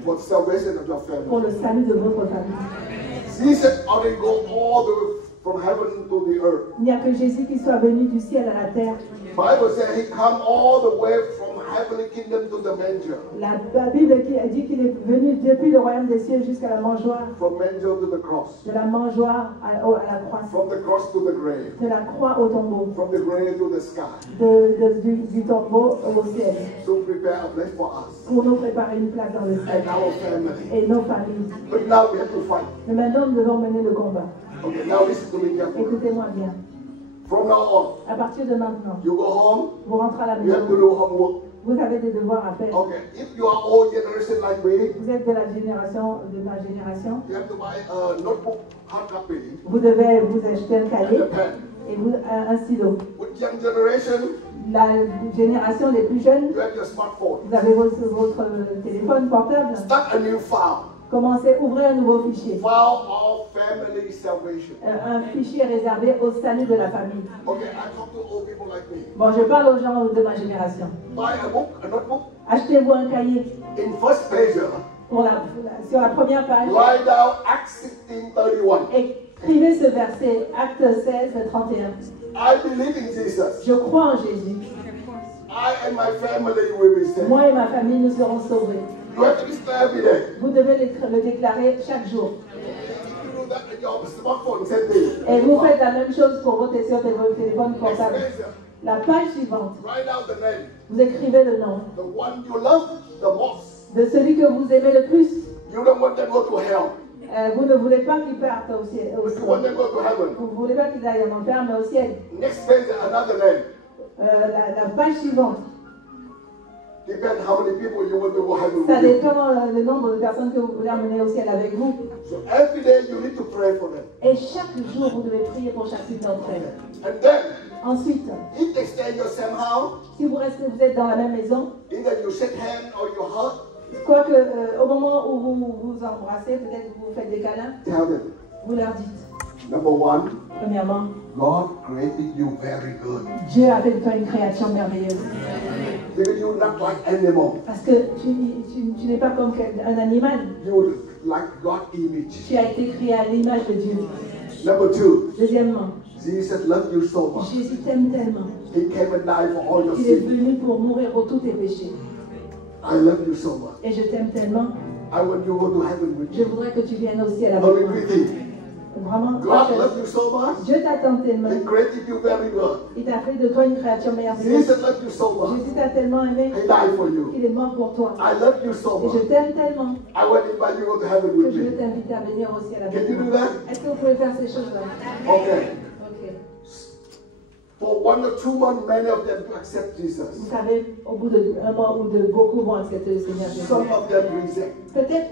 for the salvation of your pour family. le salut de votre famille. Jesus only go all the way from heaven to the earth. Il n'y a que Jésus qui soit venu du ciel à la terre. Bible says he come all the way from heavenly kingdom to the manger. La Bible qui a dit qu'il est venu depuis le royaume des cieux jusqu'à la mangeoire, From manger to the cross. de la mangeoire à la croix, From the cross to the grave. de la croix au tombeau, From the grave to the sky. du tombeau au ciel, So prepare a place for us pour nous préparer une place dans le ciel and our family. et nos familles. But now we have to fight. Mais maintenant, nous devons mener le combat. Okay, now listen to me carefully. Écoutez-moi bien. From now on, À partir de maintenant, you go home, vous rentrez à la you have to maison. do homework. Vous avez des devoirs à faire. Okay, if you are old generation like me, Vous êtes de la génération, de ma génération. you have to buy a notebook, hard copy, Vous devez vous acheter un and cahier a pen. et un stylo. With young generation, La génération des plus jeunes, you have your smartphone. vous avez votre téléphone portable. Start a new file. Commencez, ouvrez un nouveau fichier. File of family salvation. Un fichier réservé au salut de la famille. Okay, I talk to old people like me. Bon, je parle aux gens de ma génération. Buy a book, a notebook. Achetez-vous un cahier. In first page, Pour sur la première page, write down Acts 16:31. écrivez ce verset, Acte 16, 31. I believe in Jesus. Je crois en Jésus. I and my family will be saved. Moi et ma famille, nous serons sauvés. You have to declare every day. Vous devez le déclarer chaque jour. You do that in your smartphone, same thing. Et vous faites la même chose pour votre téléphone Next portable. page, La page suivante, write out the name. vous écrivez le nom The one you love the most. de celui que vous aimez le plus. You don't want them to go to hell. Vous ne voulez pas qu'il parte au ciel. But you want them to go to heaven. Vous ne voulez pas qu'il aille en enfer, mais au ciel. Next page, another name. La page suivante, Depends how many people you want to go heaven ça with you. dépend le nombre de personnes que vous voulez emmener au ciel avec vous. So every day you need to pray for them. Et chaque jour, vous devez prier pour chacune d'entre elles. And then, Ensuite, if they stay in your same house, si vous êtes dans la même maison, either you shake hands or you hug, quoique au moment où vous vous embrassez, peut-être que vous faites des câlins, tell them. vous leur dites, Number one, premièrement, God created you very good. Dieu a fait de toi une création merveilleuse. Because you're not like animal. Parce que tu n'es pas comme un animal. You're like God's image. Tu as été créé à l'image de Dieu. Number two, Deuxièmement, Jesus loved you so much. Jésus t'aime tellement. He came and died for all your Il est sins. venu pour mourir pour tous tes péchés. I love you so much. Et je t'aime tellement. I want you to go to heaven with Je me. voudrais que tu viennes au ciel avec Only moi. three things. Vraiment, God loved you so much. Dieu t'attend tellement. He created you very good. Il t'a fait de toi une créature merveilleuse. Jesus loved you so much. Jésus t'a tellement aimé He died for you. qu'il est mort pour toi. I love you so Et je much. t'aime tellement I want to invite you to go to heaven que with je veux me. t'inviter à venir au ciel Can avec you do moi. that? Est-ce que vous pouvez faire ces choses-là? Okay. Ok. For 1 or 2 months, many of them to accept Vous Jesus. savez, au bout d'un mois ou deux, beaucoup vont accepter le Seigneur Jésus. Some of them reject. Peut-être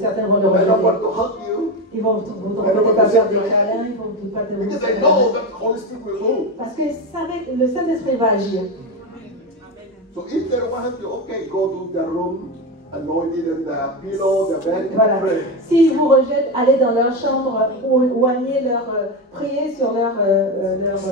certains vont le They don't want rejeter. to hug you Ils vont vous peut-être pas faire des câlins, ils vont pas te because they montrer know la main. that the Holy Spirit will move. Parce que le Saint-Esprit va agir. So if they don't want to, okay, go to their room, anoint it in their pillow, their bed, and Voilà. pray. S'ils vous rejettent, allez dans leur chambre, oignez priez sur leur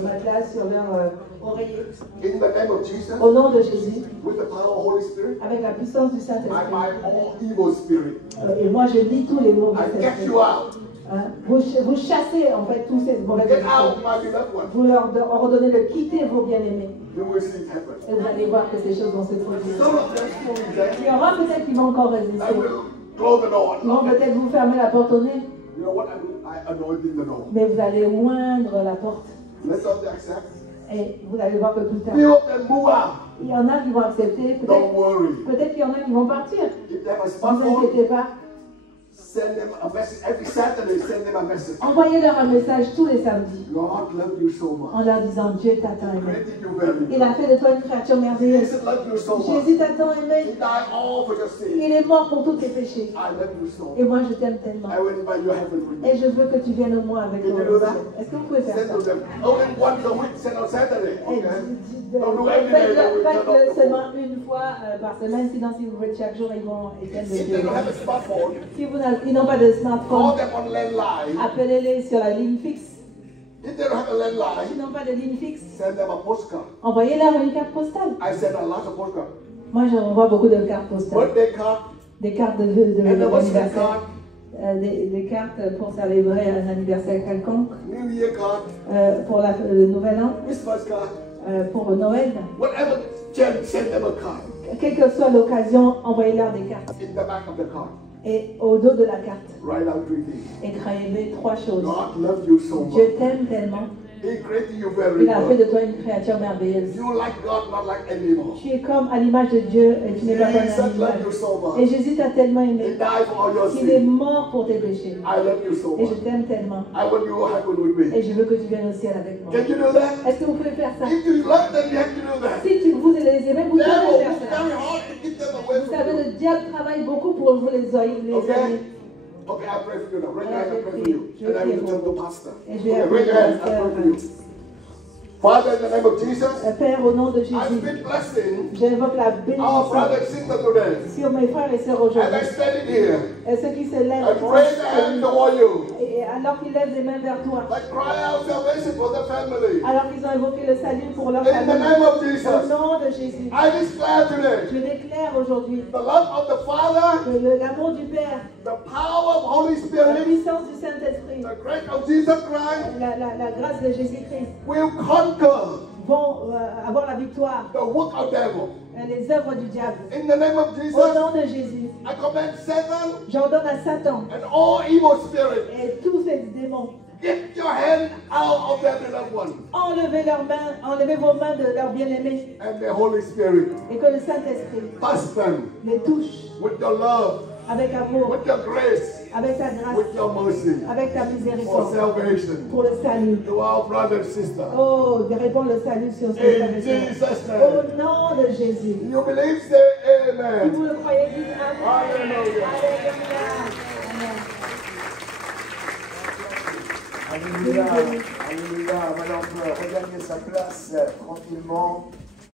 matelas, sur leur oreiller. In the name of Jesus, Au nom de Jésus, with the power of the Holy Spirit, avec la puissance du I Saint-Esprit. bind all evil spirit. Et moi, je lis tous les mauvais I get esprits. you out. Hein? Vous chassez en fait tous ces mauvais Get esprits. out, my beloved one. Vous leur ordonnez de quitter vos bien-aimés. You will see it happen. Et vous allez voir que ces choses vont se produire. Some of them will reject. Il y aura peut-être qui vont encore I résister. will close the door. Ils vont peut-être vous fermer la porte au nez. You know what I do? I anoint in the door. Mais vous allez oindre la porte. Let's not accept. Et vous allez voir que plus tard, Few of them move out. il y en a qui vont accepter. Don't worry. Peut-être qu'il y en a qui vont partir. If they have a Ne vous smartphone, inquiétez pas. send them a message. Every Saturday, send them a message. Envoyez-leur un message tous les samedis God loves you so much. en leur disant Dieu t'a tant He aimé. created you very Il much. a fait de toi une créature merveilleuse. Jesus loves you so much. Jésus t'a tant He aimé. died all for your sins. Il est mort pour tous tes péchés. I love you so Et much. moi, je t'aime tellement. I will invite you to heaven with Et me. je veux que tu viennes au moins avec Can moi. you do that? Est-ce que vous pouvez faire Send ça? to them. Only once a week, send on Saturday. Et Okay? Don't do every day. Faites-le They will turn off the phone. seulement une fois par semaine, sinon si vous faites chaque jour, ils vont éteindre le If they don't have a Dieu. smartphone, Si ils n'ont pas de call smartphone, them on landline. appelez-les sur la ligne fixe. If they don't have a S'ils landline, n'ont pas de ligne fixe, send them a postcard. envoyez-leur une carte postale. I send a lot of postcards. Moi, je renvoie beaucoup de cartes postales. Birthday card, Des cartes anniversary d'anniversaire. card, Des cartes pour célébrer un anniversaire quelconque. New Year card, Pour le nouvel an. Christmas card, Pour Noël. whatever. Send them a card Quelle que soit l'occasion, envoyez-leur des cartes. in the back of the card. Et au dos de la carte, Write out 3 things. écrivez 3 choses. God loves you so much. Dieu t'aime tellement. He created you very Il a fait good. de toi une créature merveilleuse. You like God, not like animals. Tu es comme à l'image de Dieu et tu n'es pas comme un Jesus loved animal. you so Et much. Jésus t'a tellement He aimé died for all your qu'il est sins. mort pour tes péchés. I love you so Et je much. t'aime tellement. I want you to heaven with me. Et je veux que tu viennes au ciel avec moi. Can you do that? Est-ce que vous pouvez faire ça? If you love them, you have to do that. Si vous les aimez, vous Devil devez works faire ça. very hard to get them away Vous from savez, you. le diable travaille beaucoup pour vous les aimer. Okay? Okay, I pray for you now. Right now, I pray for you. And I will turn to pastor. Et je vais Okay, appeler raise le your hands. I pray for you. pasteur. Father, in the name of Jesus, Père, au nom de I Jésus, speak blessing j'invoque la our bénédiction brother and sister today. sur mes frères et sœurs As I aujourd'hui. stand here Et ceux qui se lèvent, and raise their hands toward you, et alors qu'ils lèvent les mains vers toi, like cry out salvation for the family. alors qu'ils ont invoqué le salut pour leur In the famille, name of au Jesus, nom de Jésus, I declare today je déclare aujourd'hui the love of the Father, que l'amour du Père, the power of Holy la Spirit, puissance du Saint-Esprit, the grace of Jesus Christ la grâce de Jésus-Christ will conquer vont avoir la victoire, the work of devil. les œuvres du diable. In the name of Au Jesus, nom de Jésus, I command Satan j'ordonne à Satan and all evil spirits, et tous ces démons, get your hand out of their beloved one enlevez leurs mains, enlevez vos mains de leurs bien-aimés and the Holy Spirit. et que le Saint-Esprit Touch them les touche with your love, avec amour, with your grace, avec ta grâce, with your mercy avec ta for miséricorde salvation pour le salut. to our brother and sister. Oh, réponds le salut sur ces frères In et sœurs. Jesus' name. Au nom de Jésus. You believe, say Si amen. vous le croyez, dites Amen. Hallelujah. Alléluia. Amen. Alléluia, alléluia. Maintenant, on peut regagner sa place tranquillement.